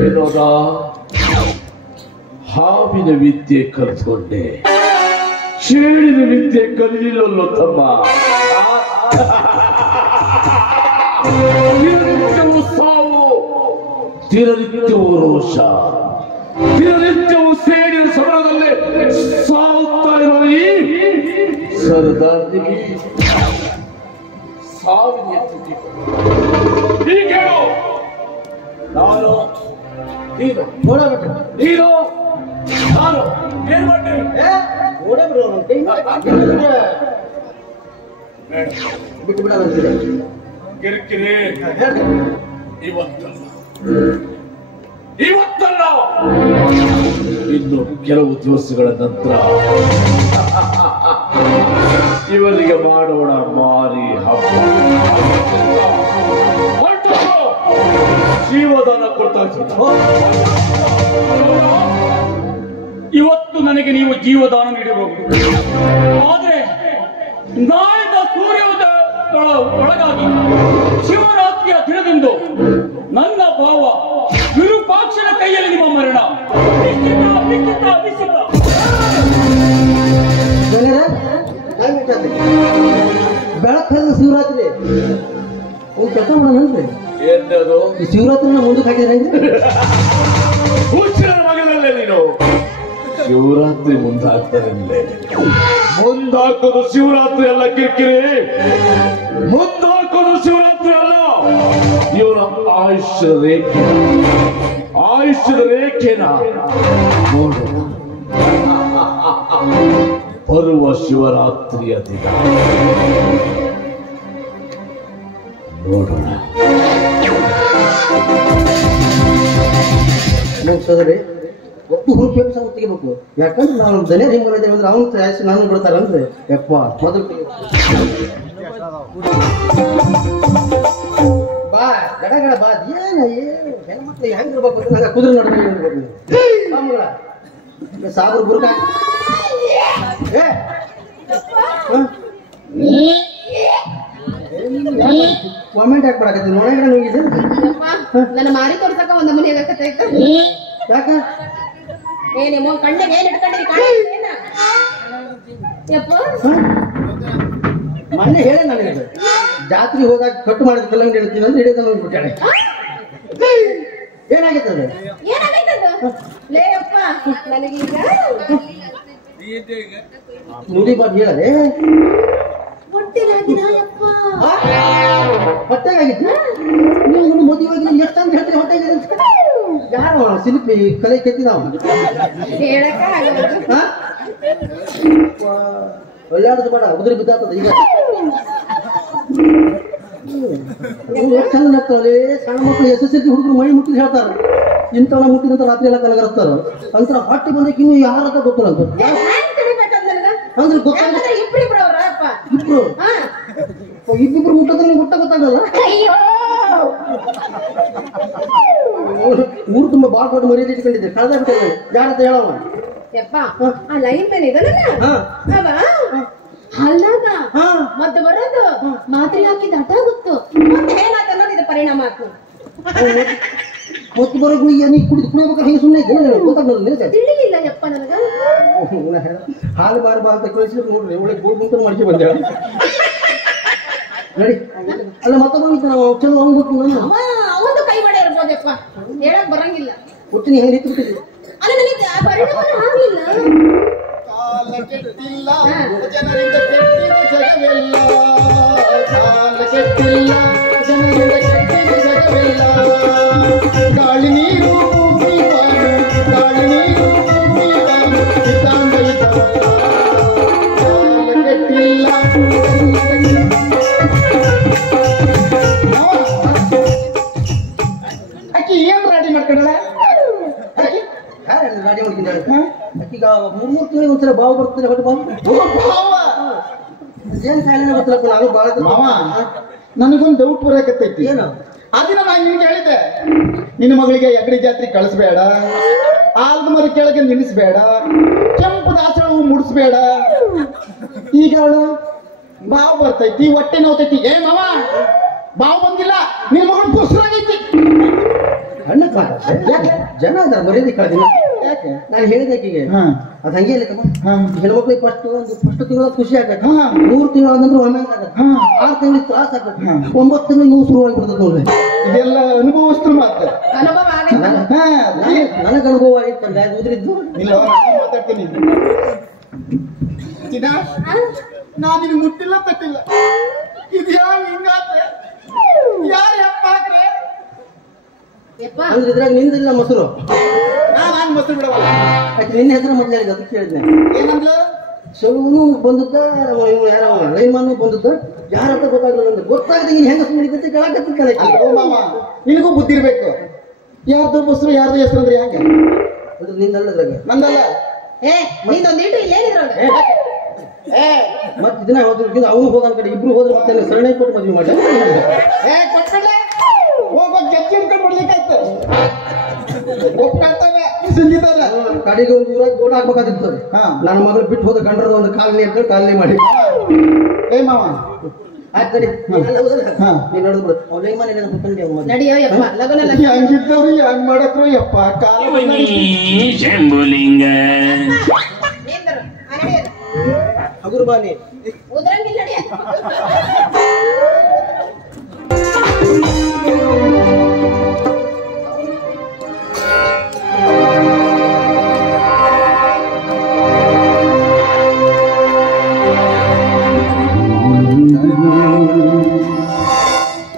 ವಿನೋದ, ಹಾವಿನ ವಿದ್ಯೆ ಕಲ್ತ್ಕೊಂಡೆ, ಚೇಳಿನ ವಿದ್ಯೆ ಕಲಿಯಲಿಲ್ಲೋ ತಮ್ಮ. ದಿನನಿತ್ಯವೂ ಸಾವು, ದಿನನಿತ್ಯವೂ ರೋಷ, ದಿನನಿತ್ಯವೂ ಸೇಡಿನ ಸಮರದಲ್ಲಿ ಸಾವುತ್ತಾ ಇರುವ ಈ ಸರದಾರನಿಗೆ ಸಾವಿನ ಎತ್ತಿಗೆ ನಾನು ನೀನು ನೀನು ನಾನು ಏನ್ ಮಾಡ್ತೇನೆ? ಬಿಟ್ಟು ಬಿಡ ಅಂತಿದೆ ಕಿರಿಕಿರಿ ಇವತ್ತಲ್ಲ ಇನ್ನು ಕೆಲವು ದಿವಸಗಳ ನಂತರ ಇವರಿಗೆ ಮಾಡೋಣ ಮಾರಿ ಹಬ್ಬ. ಜೀವದಾನ ಕೊಡ್ತಾ ಇವತ್ತು ನನಗೆ ನೀವು ಜೀವದಾನ ನೀಡಬಹುದು. ಆದ್ರೆ ನಾಳಿದ ಸೂರ್ಯೋದಯಗಳ ಒಳಗಾಗಿ ಶಿವರಾತ್ರಿಯ ದಿನದಂದು ನನ್ನ ಭಾವ ವಿರೂಪಾಕ್ಷನ ಕೈಯಲ್ಲಿ ನಿಮ್ಮ ಮರಣ. ಬೆಳಕ ಶಿವರಾತ್ರಿ ಒಂದು ಕೆಲಸ ಮಾಡೋಣನ್ರಿ. ಏನದು? ಈ ಶಿವರಾತ್ರಿನ ಮುಂದಕ್ಕೆ ಹಾಕಿದ್ರೆ ಹುಚ್ಚಿನ ಮಗನಲ್ಲೇ ನೀನು ಶಿವರಾತ್ರಿ ಮುಂದಾಗ್ತಾರೆ. ಮುಂದಾಕೋದು ಶಿವರಾತ್ರಿ ಅಲ್ಲ ಕಿರಿಕಿರಿ, ಮುಂದಾಕೋದು ಶಿವರಾತ್ರಿ ಅಲ್ಲ. ಇವರ ಆಯುಷ್ಯದ ರೇಖೆ, ಆಯುಷ್ಯದ ರೇಖೆನ ನೋಡೋಣ ಬರುವ ಶಿವರಾತ್ರಿಯ ದಿನ ನೋಡೋಣ. ಮುಗಿಸೋದ್ರಿ ಒಟ್ಟು ಹುರುಪು ಎಪ್ಸ ತೆಗಿಬೇಕು. ಯಾಕಂದ್ರೆ ನಾವು ದನ ಹಿಂಗೆ ಇದ್ದೇವೆ ಅಂದ್ರೆ ಅವ್ನು ತಯಾರಿಸಿ ನಾನು ಬಿಡ್ತಾರಂದ್ರೆ ಯಪ್ಪ ಮೊದಲು ಬಾ ಗಡ ಗಡ ಬಾ ಏನು ಹೆಣ್ಮಕ್ಳು ಹೆಂಗ್ ಇರ್ಬೇಕು ಅಂತ ನಂಗೆ ಕುದುರೆ ನೋಡಿದ್ರೆ ಇರ್ಬೇಕು ಸಾವಿರ ಬುರ್ಕ ಕಾಮೆಂಟ್ ಯಾಕೆ ಮಾಡಕತ್ತೀನಿ ನೋಡಿದ್ರೆ ನಿಮಗೆ ನನ್ನ ಮಾರಿ ತೋರ್ಸಕ ಒಂದು ಮನೆ ಆಗತ್ತೆ ಯಾಕ ಏನೇಮೋ ಕಣ್ಣಿಗೆ ಏನ್ ಇಟ್ಕೊಂಡಿರಿ ಕಾಣಿಸ್ತೇನ ಯಪ್ಪ ಮೊನ್ನೆ ಹೇಳಿ ನನಗೆ ಜಾತ್ರೆ ಹೋದಾಗ ಕಟ್ಟು ಮಾಡಿದ ಕಲ್ಲಂಗಡಿ ಹೇಳ್ತೀನಿ ಅಂದ್ರೆ ಹಿಡಿದ ಬಿಟ್ಟಾಳೆ ಏನಾಗೈತೆ ಅದು ಏನಾಗೈತದ ಲೇ ಅಪ್ಪ ನನಗೀಗ ನುಡಿ ಬಾದ್ ಹೇಳದೆ ಹೊಟ್ಟೆಗಾಗಿನ ಯಪ್ಪ ಹೊಟ್ಟೆಗಾಗಿತ್ತು ನೀವು ಮದುವೆ ಎಷ್ಟಂತ ಹೇಳ್ತೀರಿ ಹೊಟ್ಟೆಗಾಗಿದೆ ಯಾರು ಶಿಲ್ಪಿ ಕಲೆ ಕೆತ್ತಿ ನಾವು ಹೇಳಕ ಆಗಲ್ಲ ಒಳ್ಳೆಯಾಡದು ಬೇಡ ಉದುರಿ ಬಿದ್ದಾತದ ಈಗ ಚಂದ ನಗ್ತಾವಲ್ಲಿ ಸಣ್ಣ ಮಕ್ಕಳು SSLC ಹುಡುಗರು ಮೈ ಮುಟ್ಟಿದ್ ಹೇಳ್ತಾರ ಇಂಥವನ್ನ ಮುಟ್ಟಿದಂತ ರಾತ್ರಿ ಎಲ್ಲ ಕಲಗರಸ್ತಾರ ಅಂತರ ಹೊಟ್ಟೆ ಬಂದಕ್ಕೆ ಇನ್ನು ಯಾರ ಹತ್ರ ಗೊತ್ತಿಲ್ಲ ಅಂತ ಅಂದ್ರೆ ಗೊತ್ತಾಗ ಇಬ್ರು ಇಬ್ಬಿಬ್ರು ಮುಟ್ಟಿದ್ರೆ ನಿಮ್ಗೆ ಗೊತ್ತಾಗಲ್ಲ ಊರು ತುಂಬಾ ಬಾಳ್ ದೊಡ್ಡ ಮರ್ಯಾದೆ ಇಟ್ಕೊಂಡಿದ್ದೆ ಕಳೆದ ಬಿಟ್ಟಿಲ್ಲ ಯಾರ ಹತ್ರ ಹೇಳವ ಯಪ್ಪ ಆ ಲೈನ್ ಮ್ಯಾನ್ ಇದಲ್ಲ ಅಲ್ಲಾಗ ಮತ್ತೆ ಬರೋದು ಮಾತ್ರೆ ಹಾಕಿದ ಹಠ ಗೊತ್ತು ಮತ್ತೆ ಏನಾತ ಅನ್ನೋದು ಇದು ಪರಿಣಾಮ ಆಯ್ತು ಹೊತ್ತು ಬರೋದು ನೀ ಕುಡಿಬೇಕು ಹಿಂಗೆ ಸುಮ್ಮನೆ ಗೊತ್ತಾಗಲ್ಲ ತಿಳಿಯಿಲ್ಲ ಯಪ್ಪ ನನಗ ಹಾಲು ಬಾರ್ಬಾ ಅಂತ ಕಳಿಸಿದ್ರೆ ನೋಡ್ರಿ ಒಳ್ಳೆ ಗೋಡ್ ಮುಂತ ಮಾಡ್ಕೆ ಬಂದ ನೋಡಿ ಅಲ್ಲ ಮತ್ತೊಬ್ಬ ನಾವು ಚಲೋ ಹೋಗ್ಬೇಕು ಅವನು ಕೈ ಬಡ ಇರ್ಬೋದಪ್ಪ ಹೇಳಕ್ ಬರಂಗಿಲ್ಲ ಒಟ್ಟಿನ ಹೆಂಗೆ ನಿಂತ್ಬಿಟ್ಟಿದ್ವಿ ಅಲ್ಲ ನನಗೆ ಪರಿಣಾಮ ಆಗ್ಲಿಲ್ಲ ಕಾಲ ಕೆಟ್ಟಿಲ್ಲ ಜನರಿಂದ ಕೆಟ್ಟಿದ ಜಗವೆಲ್ಲ ಕಾಲ ಕೆಟ್ಟಿಲ್ಲ ಜನರಿಂದ ಕೆಟ್ಟಿದ ಜಗವೆಲ್ಲ ಗಾಳಿ ನೀರು ಗಾಳಿ ನೀರು ಸಿದ್ಧಾಂತ ಕಾಲ ಕೆಟ್ಟಿಲ್ಲ ಅಕ್ಕಿ ಏನ್ ರೆಡಿ ಮಾಡ್ಕೊಂಡಳ ಗಾಡಿ ಹೊಡ್ಕಿದ್ದಾಳೆ ಈಗ ಮೂರು ತಿಂಗಳಿಗೆ ಒಂದ್ಸಲ ಬಾವು ಬರ್ತಾರೆ ಹೊಟ್ಟೆ ಬಾವು ಏನ್ ಕಾಯಿಲೆ ಗೊತ್ತಿಲ್ಲಪ್ಪ ನಾನು ಬಾಳ ಮಾವ ನನಗೊಂದು ಡೌಟ್ ಬರಕತ್ತೈತಿ ಏನು ಅದನ್ನ ನಾನು ನಿನ್ಗೆ ಹೇಳಿದೆ ನಿನ್ನ ಮಗಳಿಗೆ ಎಗಡಿ ಜಾತ್ರೆ ಕಳಿಸ್ಬೇಡ ಆಲ್ದ ಮರ ಕೆಳಗೆ ನಿಲ್ಲಿಸ್ಬೇಡ ಕೆಂಪು ದಾಸಳು ಮುಡಿಸ್ಬೇಡ ಈಗ ಅವಳು ಬಾವು ಬರ್ತೈತಿ ಹೊಟ್ಟೆ ನೋತೈತಿ ಏ ಮಾವ ಬಾವು ಬಂದಿಲ್ಲ ನಿನ್ನ ಮಗಳು ಬುಸ್ರಾಗೈತಿ ಹಣ್ಣ ಜನ ಅದಾರ ಮರ್ಯಾದೆ ಕಳೆದಿಲ್ಲ ಯಾಕೆ ನಾನು ಹೇಳಿದೆ ಆಕೆಗೆ ಅದು ಹಂಗೆ ಇಲ್ಲ ಹೆಣ್ಮಕ್ಳಿಗೆ ಫಸ್ಟ್ ತಿಂಗಳ ಖುಷಿ ಆಗತ್ತೆ 3 ತಿಂಗಳ ಆದಂದ್ರೆ ಒಮ್ಮೆ ಆಗತ್ತೆ 6 ತಿಂಗಳಿಗೆ ತ್ರಾಸ ಆಗತ್ತೆ 9 ತಿಂಗಳಿಗೆ ನೋವು ಶುರು ಆಗಿಬಿಡ್ತದೆ ನೋಡ್ರಿ ಇದೆಲ್ಲ ಅನುಭವಸ್ತರು ಮಾತ್ರ ಅನುಭವ ಆಗೈತೆ ನನಗೆ ಅನುಭವ ಆಗಿತ್ತಲ್ಲ ಉದ್ರಿದ್ದು ಇಲ್ಲ ಮಾತಾಡ್ತೀನಿ ನಾನು ನಿನ್ ಮುಟ್ಟಿಲ್ಲ ತಟ್ಟಿಲ್ಲ ಇದು ಯಾರು ಹಿಂಗಾದ್ರೆ ಯಾರು ಹೆಪ್ಪ ಹಾಕ್ರೆ ಯಪ್ಪ ಅಂದ್ರೆ ಇದ್ರಾಗ ನಿಂದಿಲ್ಲ ಮೊಸರು ನಾನು ಮೊಸರು ಬಿಡವಲ್ಲ ಆಕೆ ನಿನ್ನ ಹೆಸರು ಮೊದಲು ಹೇಳಿದ ಅದಕ್ಕೆ ಹೇಳಿದ್ನೆ ಏನಂದ್ಲು ಶವನು ಬಂದದ್ದ ಯಾರ ಲೈನ್ಮಾನು ಬಂದದ್ದ ಯಾರ ಅಂತ ಗೊತ್ತಾಗಲ್ಲ ಅಂದ್ರೆ ಗೊತ್ತಾಗದೆ ನೀನು ಹೆಂಗ ಸುಮ್ಮನೆ ಕೇಳಕತ್ತಿ ಕೇಳಕ್ಕೆ ಅಲ್ವೋ ಮಾವ ನಿನಗೂ ಬುದ್ಧಿ ಇರ್ಬೇಕು ಯಾರ್ದು ಮೊಸರು ಯಾರ್ದು ಹೆಸರು ಅಂದ್ರೆ ಹೆಂಗೆ ಅಂದ್ರೆ ನಿಂದಲ್ಲದ್ರಾಗ ನಂದಲ್ಲ ಏ ನೀನೊಂದಿಟ್ಟು ಇಲ್ಲೇನಿದ್ರಲ್ಲ ಮತ್ತೆ ದಿನ ಹೋದ್ರೆ ಅವನು ಹೋದ ಕಡೆ ಇಬ್ರು ಹೋದ್ರೆ ಮತ್ತೆ ಸರಣೆ ಕೊಟ್ಟು ಮದುವೆ ಮಾಡಿ ಕೊಟ್ಬಿಡ್ಲೆ ಹೋಗೋ ಗೆಜ್ಜೆ ಹಿಡ್ಕೊಂಡು ಬಿಡ್ಲಿಕ್ಕಾಯ್ತು ಒಪ್ಕೊಂತಾನೆ ಸಿಂಗಿದ್ದಾರೆ ಕಡೆಗೆ ಒಂದು ಊರಾಗ ಗೋಡ ಹಾಕ್ಬೇಕಾದಿರ್ತದೆ ನನ್ನ ಮಗಳು ಬಿಟ್ಟು ಹೋದ ಗಂಡರದ ಒಂದು ಕಾಲನಿ ಇರ್ತಾರೆ ಕಾಲನಿ ಮಾಡಿ ಏ ಮಾವ ಆಯ್ತು ಕಡೆ ನೀನ್ ನೋಡಿದ್ ಬಿಡು ಅವ್ನ ಲೈನ್ಮಾನ್ ಏನಾದ್ರು ಕುತ್ಕೊಂಡೆ ಅವ್ನ ಮದುವೆ ನಡಿಯೋ ಯಪ್ಪ ಲಗನ ಹಂಗಿದ್ದವ್ರು ಹೆಂಗ್ ಮಾಡಕ್ರು ಯಪ್ಪ ಕಾಲ ಶಂಭುಲಿಂಗ ಹಗುರು ಬಾನಿ ಉದ್ರಂಗಿಲ್ಲ ನಡಿಯ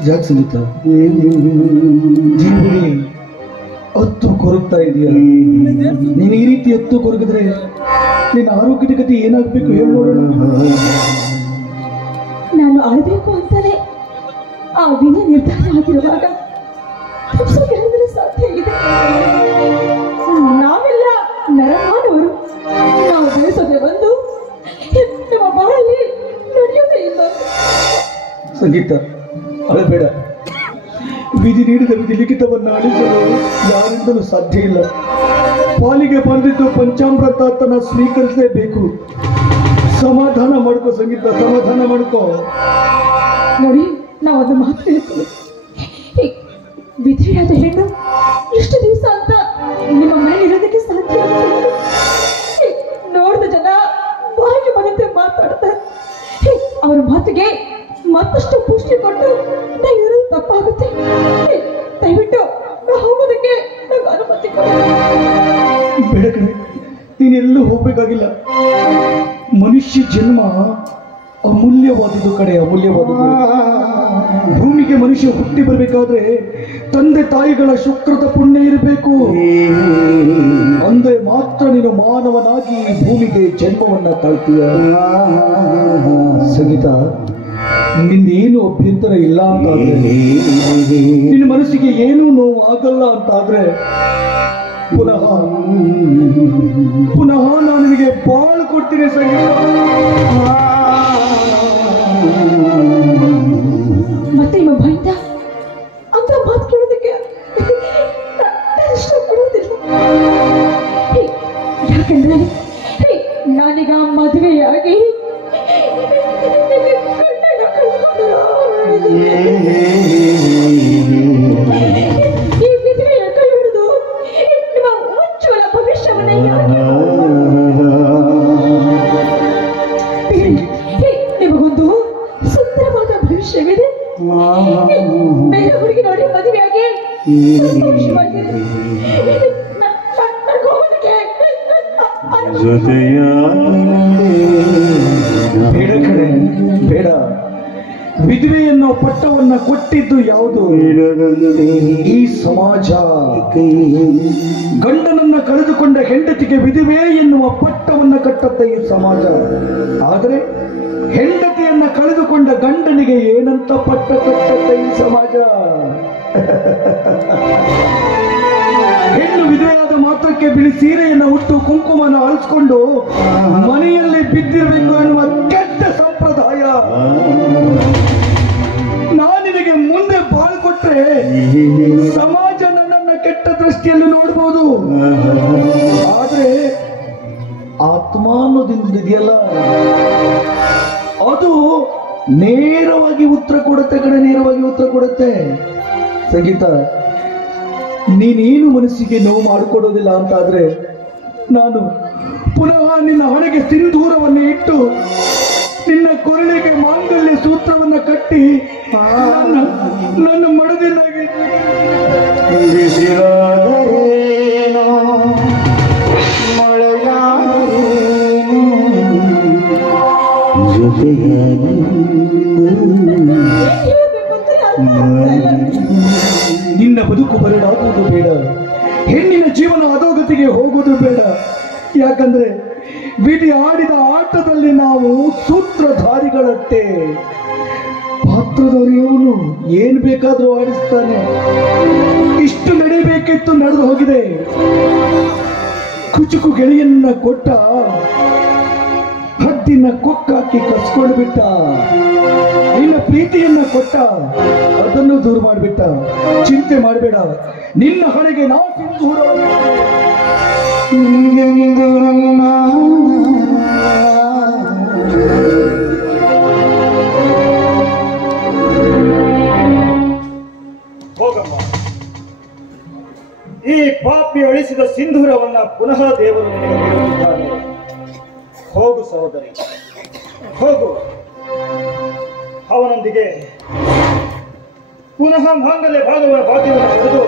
ಯಾಕೆ ಸಂಗೀತ ಜೀವನಿ ಹತ್ತು ಕೊರಗ್ತಾ ಇದೆಯಾ ನೀನು ಈ ರೀತಿ ಹತ್ತು ಕೊರಗಿದ್ರೆ ನಿನ್ನ ಆರೋಗ್ಯದ ಗತಿ ಏನಾಗ್ಬೇಕು ಹೇಳೋಣ ನಾನು ಆಳ್ಬೇಕು ಅಂತಾನೆ ಆ ವಿನ ನಿರ್ಧಾರ ಆಗಿರುವಾಗ ತಪ್ಪಿಸೋಕೆ ಸಾಧ್ಯ ಇದೆ. ನಾವೆಲ್ಲ ನಮ್ಮ ಬಾಳಲ್ಲಿ ನಡೆಯೋದೇ ಇಲ್ಲ. ಸಂಗೀತ, ಅಳಬೇಡ. ವಿಧಿ ನೀಡಿದ ವಿಧಿ ಲಿಖಿತವನ್ನು ಅಳಿಸಲು ಯಾರಿಂದಲೂ ಸಾಧ್ಯ ಇಲ್ಲ. ಪಾಲಿಗೆ ಬಂದಿದ್ದು ಪಂಚಾಮೃತನ ಸ್ವೀಕರಿಸಲೇಬೇಕು. ಸಮಾಧಾನ ಮಾಡ್ಕೋ ಸಂಗೀತ, ಸಮಾಧಾನ ಮಾಡ್ಕೋ. ನೋಡಿ, ನಾವು ಒಂದು ಮಾತು ಹೇಳ್ತೀವಿ. ವಿಧಿಯಾದ ಹೆಣ್ಣು ಇಷ್ಟು ದಿವಸ ಅಂತ ನಿಮ್ಮ ಮನೇಲಿ ಇರೋದಕ್ಕೆ ಸಾಧ್ಯ ಆಗ್ತಿಲ್ಲ. ನೋಡಿದ ಜನ ಬಾಯಿಗೆ ಬಂದಂತೆ ಮಾತಾಡ್ತಾರೆ. ಅವರ ಮಾತಿಗೆ ಮತ್ತಷ್ಟು ಪುಷ್ಟಿ ಕೊಟ್ಟು ನಾ ಇರೋದು ತಪ್ಪಾಗುತ್ತೆ. ದಯವಿಟ್ಟು ನಾ ಹೋಗೋದಕ್ಕೆ ನಂಗೆ ಅನುಮತಿ ಕೊಡಿ. ಬೇಡ ಕಣೆ, ನೀನೆಲ್ಲೂ ಹೋಗ್ಬೇಕಾಗಿಲ್ಲ. ಮನುಷ್ಯ ಜನ್ಮ ಅಮೂಲ್ಯವಾದುದು ಕಡೆ, ಅಮೂಲ್ಯವಾದುದು. ಭೂಮಿಗೆ ಮನುಷ್ಯ ಹುಟ್ಟಿ ಬರಬೇಕಾದ್ರೆ ತಂದೆ ತಾಯಿಗಳ ಶುಕ್ರದ ಪುಣ್ಯ ಇರಬೇಕು. ಅಂದ್ರೆ ಮಾತ್ರ ನೀನು ಮಾನವನಾಗಿ ಭೂಮಿಗೆ ಜನ್ಮವನ್ನ ತಾಳ್ತೀಯ. ಸಂಗೀತ, ನಿಂದೇನು ಅಭ್ಯಂತರ ಇಲ್ಲ ಅಂತಾದ್ರೆ, ನಿನ್ನ ಮನಸ್ಸಿಗೆ ಏನೂ ನೋವು ಆಗಲ್ಲ ಅಂತಾದ್ರೆ ಪುನಃ ನಾನು ನಿನಗೆ ಬಾಳು ಕೊಡ್ತೀನಿ ಸಂಗೀತ. ಮತ್ತೆ ನಿಮ್ಮ ಭಯದ ಅಂತ ಮಾತು ಕೇಳೋದಕ್ಕೆ ಇಷ್ಟಪಡುವುದಿಲ್ಲ. ಯಾಕಂದ್ರೆ ನಾನೀಗ ಮದುವೆಯಾಗಿ ಈ ವಿಧವೆಯ ಕೈ ಹಿಡಿದು ನಿಮ್ಮ ಉಜ್ವಲ ಭವಿಷ್ಯವನ್ನ ನಿಮಗೊಂದು ಸುಂದರವಾದ ಭವಿಷ್ಯವಿದೆ. ಬೇರೆ ಹುಡುಗಿ ನೋಡಿ ಮದುವೆಯಾಗಿ ಬೇಡ ಕಡೆ, ಬೇಡ. ವಿಧವೆ ಎನ್ನುವ ಪಟ್ಟವನ್ನ ಕೊಟ್ಟಿದ್ದು ಯಾವುದು? ಈ ಸಮಾಜ. ಗಂಡನನ್ನ ಕಳೆದುಕೊಂಡ ಹೆಂಡತಿಗೆ ವಿಧವೆ ಎನ್ನುವ ಪಟ್ಟವನ್ನ ಕಟ್ಟತ್ತ ಈ ಸಮಾಜ. ಆದರೆ ಹೆಂಡತಿಯನ್ನ ಕಳೆದುಕೊಂಡ ಗಂಡನಿಗೆ ಏನಂತ ಪಟ್ಟ ಕಟ್ಟತ್ತ ಈ ಸಮಾಜ. ಹೆಣ್ಣು ವಿಧವೆಯಾದ ಮಾತ್ರಕ್ಕೆ ಬಿಳಿ ಸೀರೆಯನ್ನು ಉಟ್ಟು ಕುಂಕುಮನ ಅಳಿಸ್ಕೊಂಡು ಮನೆಯಲ್ಲಿ ಬಿದ್ದಿರಬೇಕು ಎನ್ನುವ ಕೆಟ್ಟ ಸಂಪ್ರದಾಯ. ನಾನಿನಿಗೆ ಮುಂದೆ ಬಾಳು ಕೊಟ್ರೆ ಸಮಾಜ ನನ್ನನ್ನ ಕೆಟ್ಟ ದೃಷ್ಟಿಯಲ್ಲಿ ನೋಡಬಹುದು. ಆದ್ರೆ ಆತ್ಮ ಅನ್ನೋದಿದೆಯಲ್ಲ, ಅದು ನೇರವಾಗಿ ಉತ್ತರ ಕೊಡುತ್ತೆ ಕಡೆ, ನೇರವಾಗಿ ಉತ್ತರ ಕೊಡುತ್ತೆ. ಸಂಗೀತ, ನೀನೇನು ಮನಸ್ಸಿಗೆ ನೋವು ಮಾಡಿಕೊಡೋದಿಲ್ಲ ಅಂತಾದ್ರೆ ನಾನು ಪುನಃ ನಿನ್ನ ಹಣೆಗೆ ಸಿಂಧೂರವನ್ನು ಇಟ್ಟು ನಿನ್ನ ಕೊರಳಿಗೆ ಮಾಂಗಲ್ಯ ಸೂತ್ರವನ್ನ ಕಟ್ಟಿ ನನ್ನ ಮಡದಿನಾಗಿ ನಿನ್ನ ಬದುಕು ಬರಡಾಗುವುದು ಬೇಡ. ಹೆಣ್ಣಿನ ಜೀವನ ಅಧೋಗತಿಗೆ ಹೋಗುವುದು ಬೇಡ. ಯಾಕಂದ್ರೆ ವಿಧಿ ಆಡಿದ ಆಟದಲ್ಲಿ ನಾವು ಸೂತ್ರಧಾರಿಗಳಂತೆ. ಪಾತ್ರದವರಿಯವನು ಏನ್ ಬೇಕಾದ್ರೂ ಆಡಿಸ್ತಾನೆ. ಇಷ್ಟು ನಡೀಬೇಕಿತ್ತು, ನಡೆದು ಹೋಗಿದೆ. ಕುಚುಕು ಗೆಳೆಯನ್ನ ಕೊಟ್ಟ, ಹದ್ದಿನ ಕೊಕ್ಕಾಕಿ ಕಸ್ಕೊಂಡು ಬಿಟ್ಟ. ನಿನ್ನ ಪ್ರೀತಿಯನ್ನ ಕೊಟ್ಟ, ಅದನ್ನು ದೂರ ಮಾಡಿಬಿಟ್ಟ. ಚಿಂತೆ ಮಾಡಬೇಡ, ನಿನ್ನ ಹಣೆಗೆ ನಾವು ಸಿಂಧೂರ. ಹೋಗಮ್ಮ, ಈ ಪಾಪಿ ಅಳಿಸಿದ ಸಿಂಧೂರವನ್ನ ಪುನಃ ದೇವರು ನಿನಗೆ ನೀಡುತ್ತಿದ್ದಾನೆ. ಹೋಗು ಸಹೋದರಿ, ಹೋಗು. ಅವನೊಂದಿಗೆ ಪುನಃ ಮಾಂಗಲ್ಯ ಭಾಗವನ್ನು ಪಡೆದು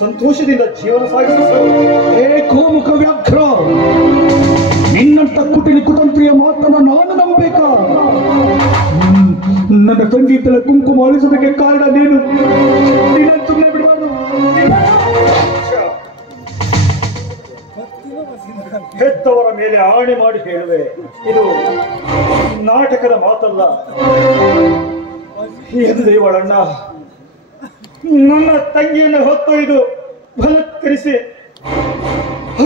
ಸಂತೋಷದಿಂದ ಜೀವನ ಸಾಗಿಸು. ಕೋಮುಖ ವ್ಯಾಘ್ರ, ನಿನ್ನಂತ ಕುಟಿಲಿ ಕುತಂತ್ರಿಯ ಮಾತನ್ನ ನಾನು ನಂಬಬೇಕಾ? ನನ್ನ ಸಂಗೀತದ ಕುಂಕುಮ ಅಳಿಸೋದಕ್ಕೆ ಕಾರಣ ನೀನು. ಸುಮ್ಮನೆ ಬಿಡಬಾರ್ದು. ಹೆತ್ತವರ ಮೇಲೆ ಆಣೆ ಮಾಡಿ ಹೇಳುವೆ, ಇದು ನಾಟಕದ ಮಾತಲ್ಲ. ಎಂದು ದೇವಳಣ್ಣ ನನ್ನ ತಂಗಿಯನ್ನು ಹೊತ್ತೊಯ್ದು ಬಲತ್ಕರಿಸಿ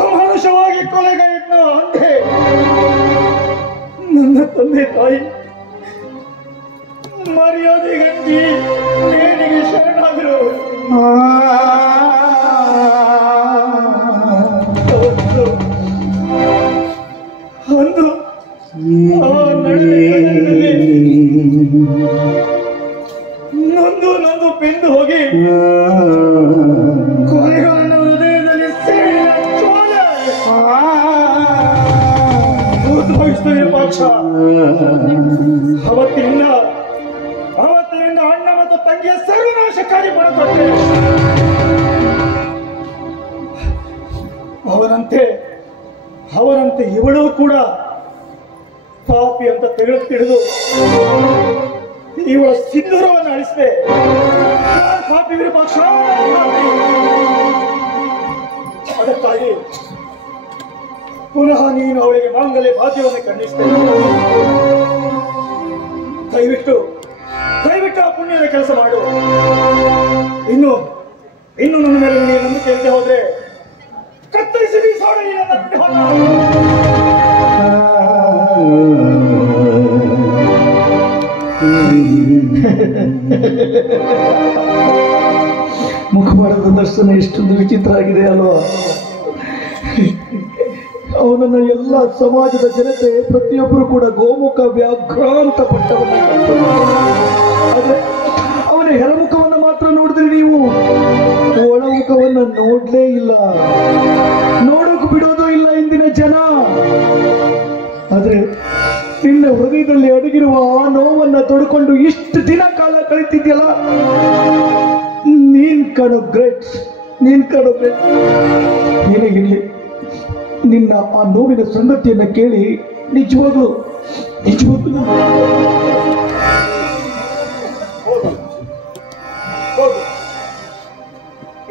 ಅಮಾನುಷವಾಗಿ ಕೊಲೆಗೈದ್ನ ಅಂದೆ. ನನ್ನ ತಂದೆ ತಾಯಿ ಮರ್ಯಾದೆ ಗಂಟಿ ನೇಣಿಗೆ ಶರಣಾದರು. ಅಂದು ನೊಂದು ಬೆಂದು ಹೋಗಿ ಕೊನೆಗೂ ನನ್ನ ಹೃದಯದಲ್ಲಿ ಸೇರಿದ ಚೋಳ ಪಕ್ಷ. ಅವತ್ತಿನಿಂದ ಅಣ್ಣ ಮತ್ತು ತಂಗಿಯ ಸರ್ವನಾಶಕ್ಕಾಗಿ ಪಣತೊಟ್ಟೆ. ಅವರಂತೆ ಇವಳು ಕೂಡ ಪಾಪಿ ಅಂತ ತಿಳಿದು ಇವಳ ಸಿಂಧೂರವನ್ನು ಅಳಿಸಿದೆ. ಪಾಪಿ ವಿರೂಪಾಕ್ಷ, ಅದಕ್ಕಾಗಿ ಪುನಃ ನೀನು ಅವಳಿಗೆ ಮಾಂಗಲ್ಯ ಭಾಗ್ಯವನ್ನು ಖಂಡಿಸ್ತೇನೆ. ದಯವಿಟ್ಟು ಆ ಪುಣ್ಯದ ಕೆಲಸ ಮಾಡು. ಇನ್ನು ನನ್ನ ಮೇಲೆ ನೀನು ನಂಬಿಕೆ ಇಲ್ಲದೆ ಹೋದ್ರೆ ಕತ್ತರಿಸಿ ಬೀಸೋಣ ಈ ನನ್ನ ವಿಗ್ರಹವನ್ನು. ಮುಖವಾಡದ ದರ್ಶನ ಎಷ್ಟೊಂದು ವಿಚಿತ್ರ ಆಗಿದೆ ಅಲ್ವಾ? ಅವನನ್ನ ಎಲ್ಲ ಸಮಾಜದ ಜನತೆ ಪ್ರತಿಯೊಬ್ಬರು ಕೂಡ ಗೋಮುಖ ವ್ಯಾಘ್ರಾಂತ ಪಟ್ಟವನ್ನ, ಆದ್ರೆ ಅವನ ಹೆರಮುಖವನ್ನ ಮಾತ್ರ ನೋಡಿದ್ರೆ ನೀವು ಒಳಮುಖವನ್ನ ನೋಡ್ಲೇ ಇಲ್ಲ, ನೋಡೋಕೆ ಬಿಡೋದು ಇಲ್ಲ ಇಂದಿನ ಜನ. ಆದ್ರೆ ನಿನ್ನ ಹೃದಯದಲ್ಲಿ ಅಡಗಿರುವ ಆ ನೋವನ್ನ ತೊಡ್ಕೊಂಡು ಇಷ್ಟು ದಿನ ಕಾಲ ಕಳೀತಿದ್ಯಲ್ಲ, ನೀನ್ ಕಾಣೋ ಗ್ರೇಟ್. ಏನೇ ಇರಲಿ, ನಿನ್ನ ಆ ನೋವಿನ ಸಂಗತಿಯನ್ನ ಕೇಳಿ ನಿಜವಾಗ್ಲು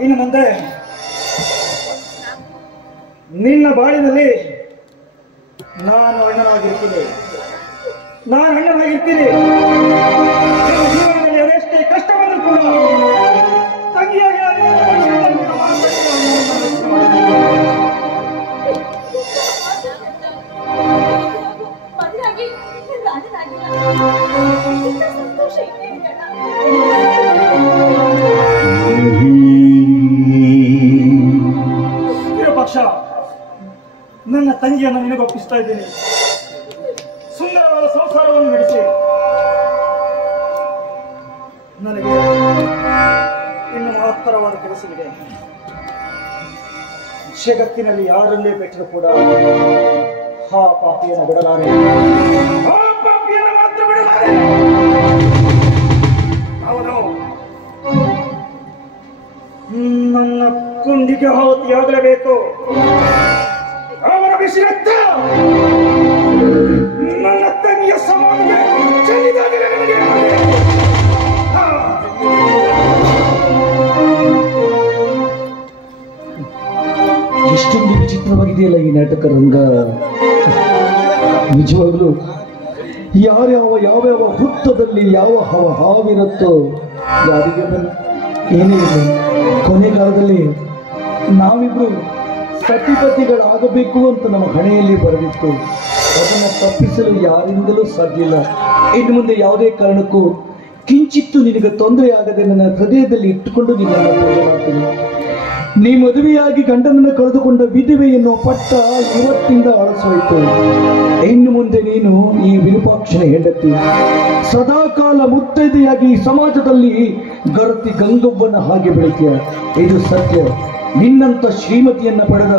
ಇನ್ನು ಮುಂದೆ ನಿನ್ನ ಬಾಳಿನಲ್ಲಿ ನಾನು ಅಣ್ಣನಾಗಿರ್ತೀನಿ. ಜೀವನದಲ್ಲಿ ಅದೆಷ್ಟೇ ಕಷ್ಟ ಬಂದರೂ ಕೂಡ ತಂಗಿಯಾಗಿ ಸಂತೋಷ ಇದೆ. ವಿರೂಪಾಕ್ಷ, ನನ್ನ ತಂಗಿಯನ್ನು ನಿನಗೊಪ್ಪಿಸ್ತಾ ಇದ್ದೀನಿ. ಸುಂದರವಾದ ಸಂಸಾರವನ್ನು ನಡೆಸಿ ನನಗೆ ಇನ್ನು ಮಹತ್ತರವಾದ ಕೆಲಸವಿದೆ. ಜಗತ್ತಿನಲ್ಲಿ ಯಾರನ್ನೇ ಬಿಟ್ಟರೂ ಕೂಡ ಆ ಪಾಪಿಯನ್ನು ಬಿಡಲಾರೆ, ಮಾತ್ರ ಬಿಡಲಾರೆ. ಅವನು ನನ್ನ ಕುಂಡಿಗೆ ಆಹುತಿಯಾಗಲೇಬೇಕು. ಅವರ ಬಿಸಿ ರಕ್ತ ನನ್ನ ತಂಗಿಯ ಸಮಾಧಿಗೆ ಚೆಲ್ಲಿದಾಗಲೇ ನನಗೆ ಎಷ್ಟೊಂದು ವಿಚಿತ್ರವಾಗಿದೆಯಲ್ಲ ಈ ನಾಟಕ ರಂಗ. ನಿಜವಾಗ್ಲೂ ಯಾವ್ಯಾವ ಹುತ್ತದಲ್ಲಿ ಯಾವ ಹಾವಿರುತ್ತೋ ಯಾರಿಗೆ ಏನೇ ಇಲ್ಲ, ಕೊನೆಗಾಲದಲ್ಲಿ ನಾವಿಬ್ರು ಸತಿಪತಿಗಳಾಗಬೇಕು ಅಂತ ನಮ್ಮ ಹಣೆಯಲ್ಲಿ ಬರೆದಿತ್ತು. ಅದನ್ನು ತಪ್ಪಿಸಲು ಯಾರಿಂದಲೂ ಸಾಧ್ಯ ಇಲ್ಲ. ಇನ್ನು ಮುಂದೆ ಯಾವುದೇ ಕಾರಣಕ್ಕೂ ಕಿಂಚಿತ್ತು ನಿನಗೆ ತೊಂದರೆ ಆಗದೆ ನನ್ನ ಹೃದಯದಲ್ಲಿ ಇಟ್ಟುಕೊಂಡು ನಿನ್ನನ್ನು ಪೂಜೆ ಮಾಡ್ತೀನಿ. ನೀ ಮದುವೆಯಾಗಿ ಗಂಡನನ್ನು ಕಳೆದುಕೊಂಡ ವಿಧವೆ ಎನ್ನುವ ಪಟ್ಟ ಇವತ್ತಿಂದ ಅಳಿಸೋಯ್ತು. ಇನ್ನು ಮುಂದೆ ನೀನು ಈ ವಿರೂಪಾಕ್ಷನ ಹೆಂಡತಿ, ಸದಾಕಾಲ ಮುತ್ತೈದೆಯಾಗಿ ಈ ಸಮಾಜದಲ್ಲಿ ಗರತಿ ಗಂಗವ್ವನ ಹಾಗೆ ಬೆಳಿತೀಯ. ಇದು ಸತ್ಯ. ನಿನ್ನಂತ ಶ್ರೀಮತಿಯನ್ನ ಪಡೆದ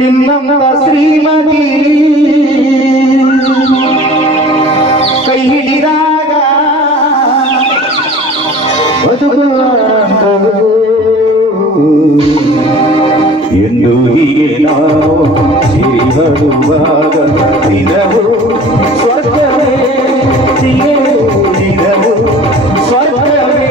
ನಿನ್ನಂತ ಶ್ರೀಮತಿ ಕೈ ಹಿಡಿದಾಗ ಎಂದು ಹೀಗೆ ನಾವು ಸಿರಿ ಹಡುವಾಗ ದಿನವು ಸ್ವರ್ಗವೇ, ದಿನವು ಸ್ವರ್ಗವೇ.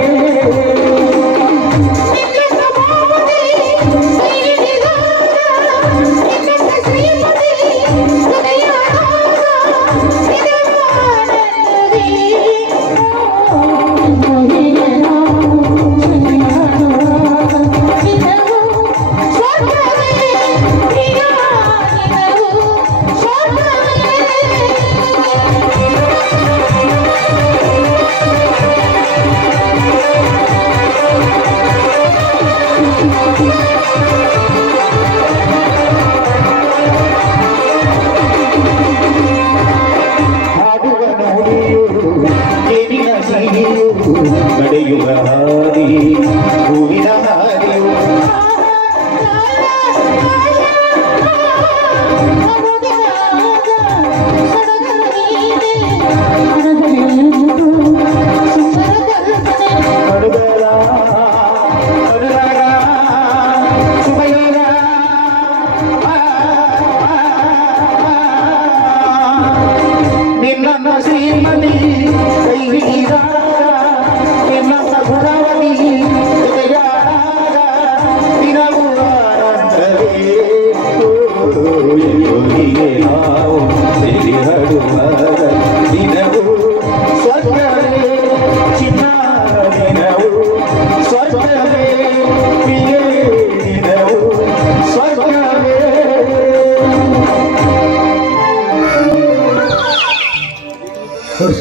Yeah.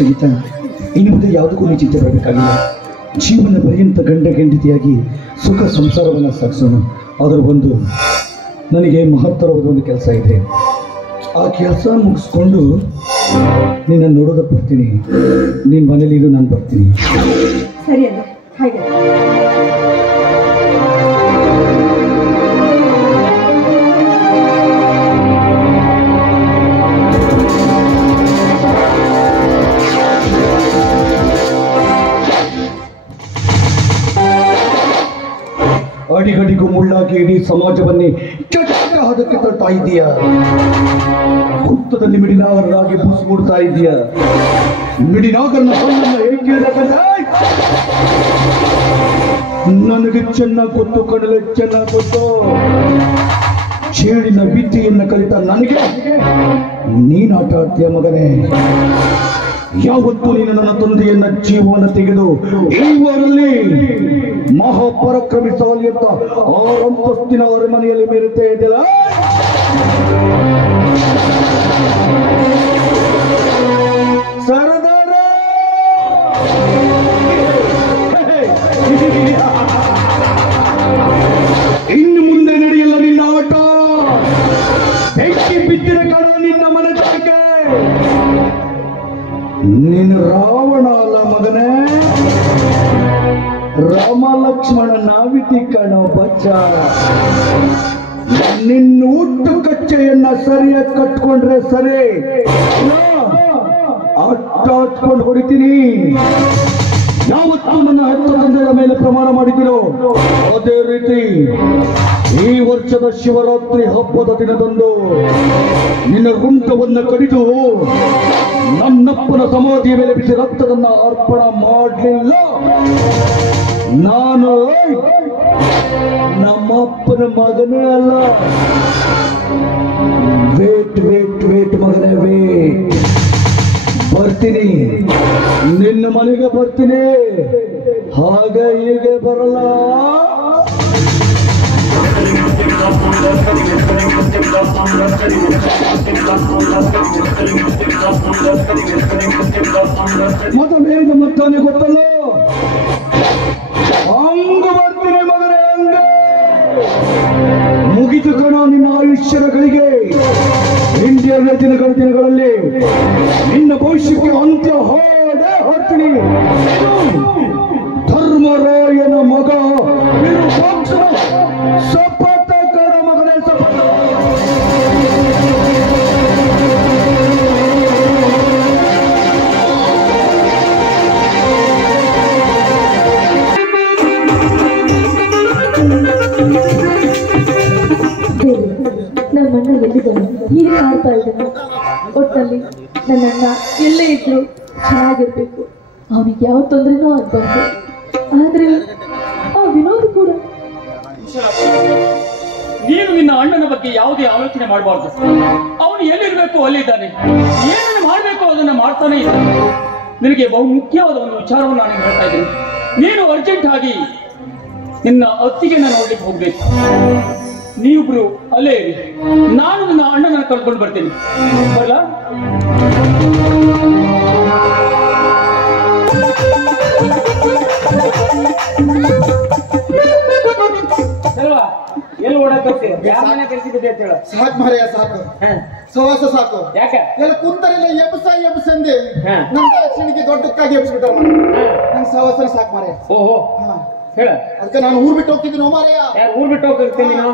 ಸಂಗೀತ ಇನ್ನು ಮುಂದೆ ಯಾವುದಕ್ಕೂ ನೀ ಚಿಂತೆ ಬರಬೇಕಾಗಿಲ್ಲ. ಜೀವನ ಪರ್ಯಂತ ಗಂಡ ಹೆಂಡತಿಯಾಗಿ ಸುಖ ಸಂಸಾರವನ್ನು ಸಾಗಿಸೋಣ. ಅದರ ಒಂದು ನನಗೆ ಮಹತ್ತರವಾದ ಒಂದು ಕೆಲಸ ಇದೆ. ಆ ಕೆಲಸ ಮುಗಿಸ್ಕೊಂಡು ನಿನ್ನ ನೋಡೋದಕ್ಕೆ ಬರ್ತೀನಿ. ನಿನ್ನ ಮನೇಲಿ ನಾನು ಬರ್ತೀನಿ. ಸರಿ ಅಲ್ಲ ಹಾಗೆ ಅಡಿಗಡಿಗೂ ಮುಳ್ಳಾಗಿ ಇಡೀ ಸಮಾಜವನ್ನೇ ಕೆಟ್ಟ ಹದಕ್ಕೆ ತಳ್ತಾ ಇದೀಯ. ಹುತ್ತದಲ್ಲಿ ಮಿಡಿನಾಗರಾಗಿ ಬೂಸುಗೂಡ್ತಾ ಇದೀಯ. ಮಿಡಿನಾಗರನ್ನ ಹಣ್ಣನ್ನ ಏಕೆ ನನಗೆ ಚೆನ್ನಾಗಿ ಗೊತ್ತು ಕಡಲೆ ಚೆನ್ನಾಗಿ ಗೊತ್ತು. ಚೇಳಿನ ವಿದ್ಯೆಯನ್ನು ಕಲಿತ ನನಗೆ ನೀನ್ ಆಟ ಆಡ್ತೀಯ ಮಗನೇ. ಯಾವತ್ತು ನೀನು ನನ್ನ ತಂದೆಯನ್ನ ಜೀವನ ತೆಗೆದು ಈವರಲ್ಲಿ ಮಹಾಪರಾಕ್ರಮಿ ಸವಾಲಿ ಅಂತ 6 ಅಂತಸ್ತಿನ ಅರಮನೆಯಲ್ಲಿ ಮೇರುತ್ತಾ ಇದ್ದಿಲ್ಲ. ಸರದಾರ ಇನ್ನು ಮುಂದೆ ನಡೆಯಲ್ಲ ನಿನ್ನ ಆಟ. ಬೆಂಕಿ ಬಿದ್ದಿನ ಕಾಣ ನಿನ್ನ ಮನಸ್ಸಿಗೆ. ನೀನು ರಾವಣ ಅಲ್ಲ ಮಗನೇ, ರಾಮ ಲಕ್ಷ್ಮಣ ನಾವಿತಿ ಕಣೋ ಬಚ್ಚ. ನಿನ್ನ ಹುಟ್ಟು ಕಚ್ಚೆಯನ್ನ ಸರಿಯಾಗಿ ಕಟ್ಕೊಂಡ್ರೆ ಸರಿ, ಅಟ್ಟಾಟ್ಕೊಂಡು ಹೊಡಿತೀನಿ. ಯಾವತ್ತೂ ನನ್ನ ಹೆತ್ತ ತಂದೆಯ ಮೇಲೆ ಪ್ರಮಾಣ ಮಾಡಿದ್ದೀರೋ ಅದೇ ರೀತಿ ಈ ವರ್ಷದ ಶಿವರಾತ್ರಿ ಹಬ್ಬದ ದಿನದಂದು ನಿನ್ನ ರುಂಡವನ್ನು ಕಡಿದು ನನ್ನಪ್ಪನ ಸಮಾಧಿಯ ಮೇಲೆ ಬಿಸಿ ರಕ್ತದನ್ನ ಅರ್ಪಣ ಮಾಡಲಿಲ್ಲ ನಾನು ನಮ್ಮಪ್ಪನ ಮಗನೇ ಅಲ್ಲ. ವೇಟ್ ವೇಟ್ ವೇಟ್ ಮಗನೇ ವೇಟ್. ಬರ್ತೀನಿ, ನಿನ್ನ ಮನೆಗೆ ಬರ್ತೀನಿ. ಹಾಗೆ ಹೀಗೆ ಬರಲ್ಲ. ಮತವೇಗ ಮತ್ತಾನೆ ಗೊತ್ತಲ್ಲ, ಹಂಗ ಬರ್ತೀನಿ ಮಗನೇ. ಹಂಗ ಮುಗಿದು ಕಣ ನಿನ್ನ ಆಯುಷ್ಯದ ಗಳಿಗೆ. ಇಂಡಿಯಾದ ದಿನಗಳಲ್ಲಿ ನಿನ್ನ ಭವಿಷ್ಯಕ್ಕೆ ಅಂತ್ಯ ಹಾಡೇ ಹಾಡ್ತೀನಿ. ಧರ್ಮರಾಯನ ಮಗ ವಿರೂಪಾಕ್ಷನ ಸಪಥ ಕಣ ಮಗನೇ, ಸಪಥ. ನಮ್ಮ ಅಣ್ಣ ಎಲ್ಲಿದ್ದಾನೆ, ಹೀಗೆ ಮಾಡ್ತಾ ಇದ್ದಾನೆ. ಒಟ್ಟಲ್ಲಿ ನನ್ನ ಅಣ್ಣ ಎಲ್ಲೇ ಇದ್ರು ಚೆನ್ನಾಗಿರ್ಬೇಕು, ಅವನಿಗೆ ಯಾವ ತೊಂದರೆನೂ ಆಗ್ಬಾರ್ದು. ಆದ್ರೆ ಆ ವಿನೋದ್ ಕೂಡ ನೀನು ನಿನ್ನ ಅಣ್ಣನ ಬಗ್ಗೆ ಯಾವುದೇ ಆಲೋಚನೆ ಮಾಡಬಾರ್ದು. ಅವನು ಎಲ್ಲಿರ್ಬೇಕು ಅಲ್ಲಿದ್ದಾನೆ, ಏನನ್ನು ಮಾಡಬೇಕು ಅದನ್ನು ಮಾಡ್ತಾನೆ ಇದ್ದಾನೆ. ನಿನಗೆ ಬಹು ಮುಖ್ಯವಾದ ಒಂದು ವಿಚಾರವನ್ನು ನಾನು ಹೇಳ್ತಾ ಇದ್ದೀನಿ. ನೀನು ಅರ್ಜೆಂಟ್ ಆಗಿ ನಿನ್ನ ಅತ್ತಿಗೆ ನೋಡ್ಲಿಕ್ಕೆ ಹೋಗ್ಬೇಕು. ನೀವಿಬ್ರು ಅಲ್ಲೇ ಇರಿ, ನಾನು ನನ್ನ ಅಣ್ಣನ ಕರ್ಕೊಂಡು ಬರ್ತೀನಿ. ಬರಲಾ? ಎಲ್ಲಿ ಓಡಾಕತ್ತಿ? ಯಾವ ಮನೆ ಕರ್ಸಿದ್ದೆ ಅಂತ ಹೇಳ. ಸಾಕು ಮಾರಾಯ, ಸಾಕು ಸವಾಸ ಸಾಕು. ಯಾಕೆ ಎಲ್ಲ ಕುಂತರಿಲ್ಲ ಎಬ್ಸಂದೆ ನನ್ನ ದಾಕ್ಷಿಣಿಗೆ ದೊಡ್ಡಕ್ಕಾಗಿ ಎಬ್ಸ್ಬಿಟ್ಟವ. ನನ್ ಸವಾಸನ ಸಾಕು ಮಾರಾಯ. ಓಹೋ ಹೇಳ. ಅದಕ್ಕೆ ನಾನು ಊರ್ ಬಿಟ್ಟು ಹೋಗ್ತಿದ್ದೀನಿ ಮಾರಾಯ. ಯಾರು ಊರ್ ಬಿಟ್ಟು ಹೋಗ್ತೀನಿ ನೀನು?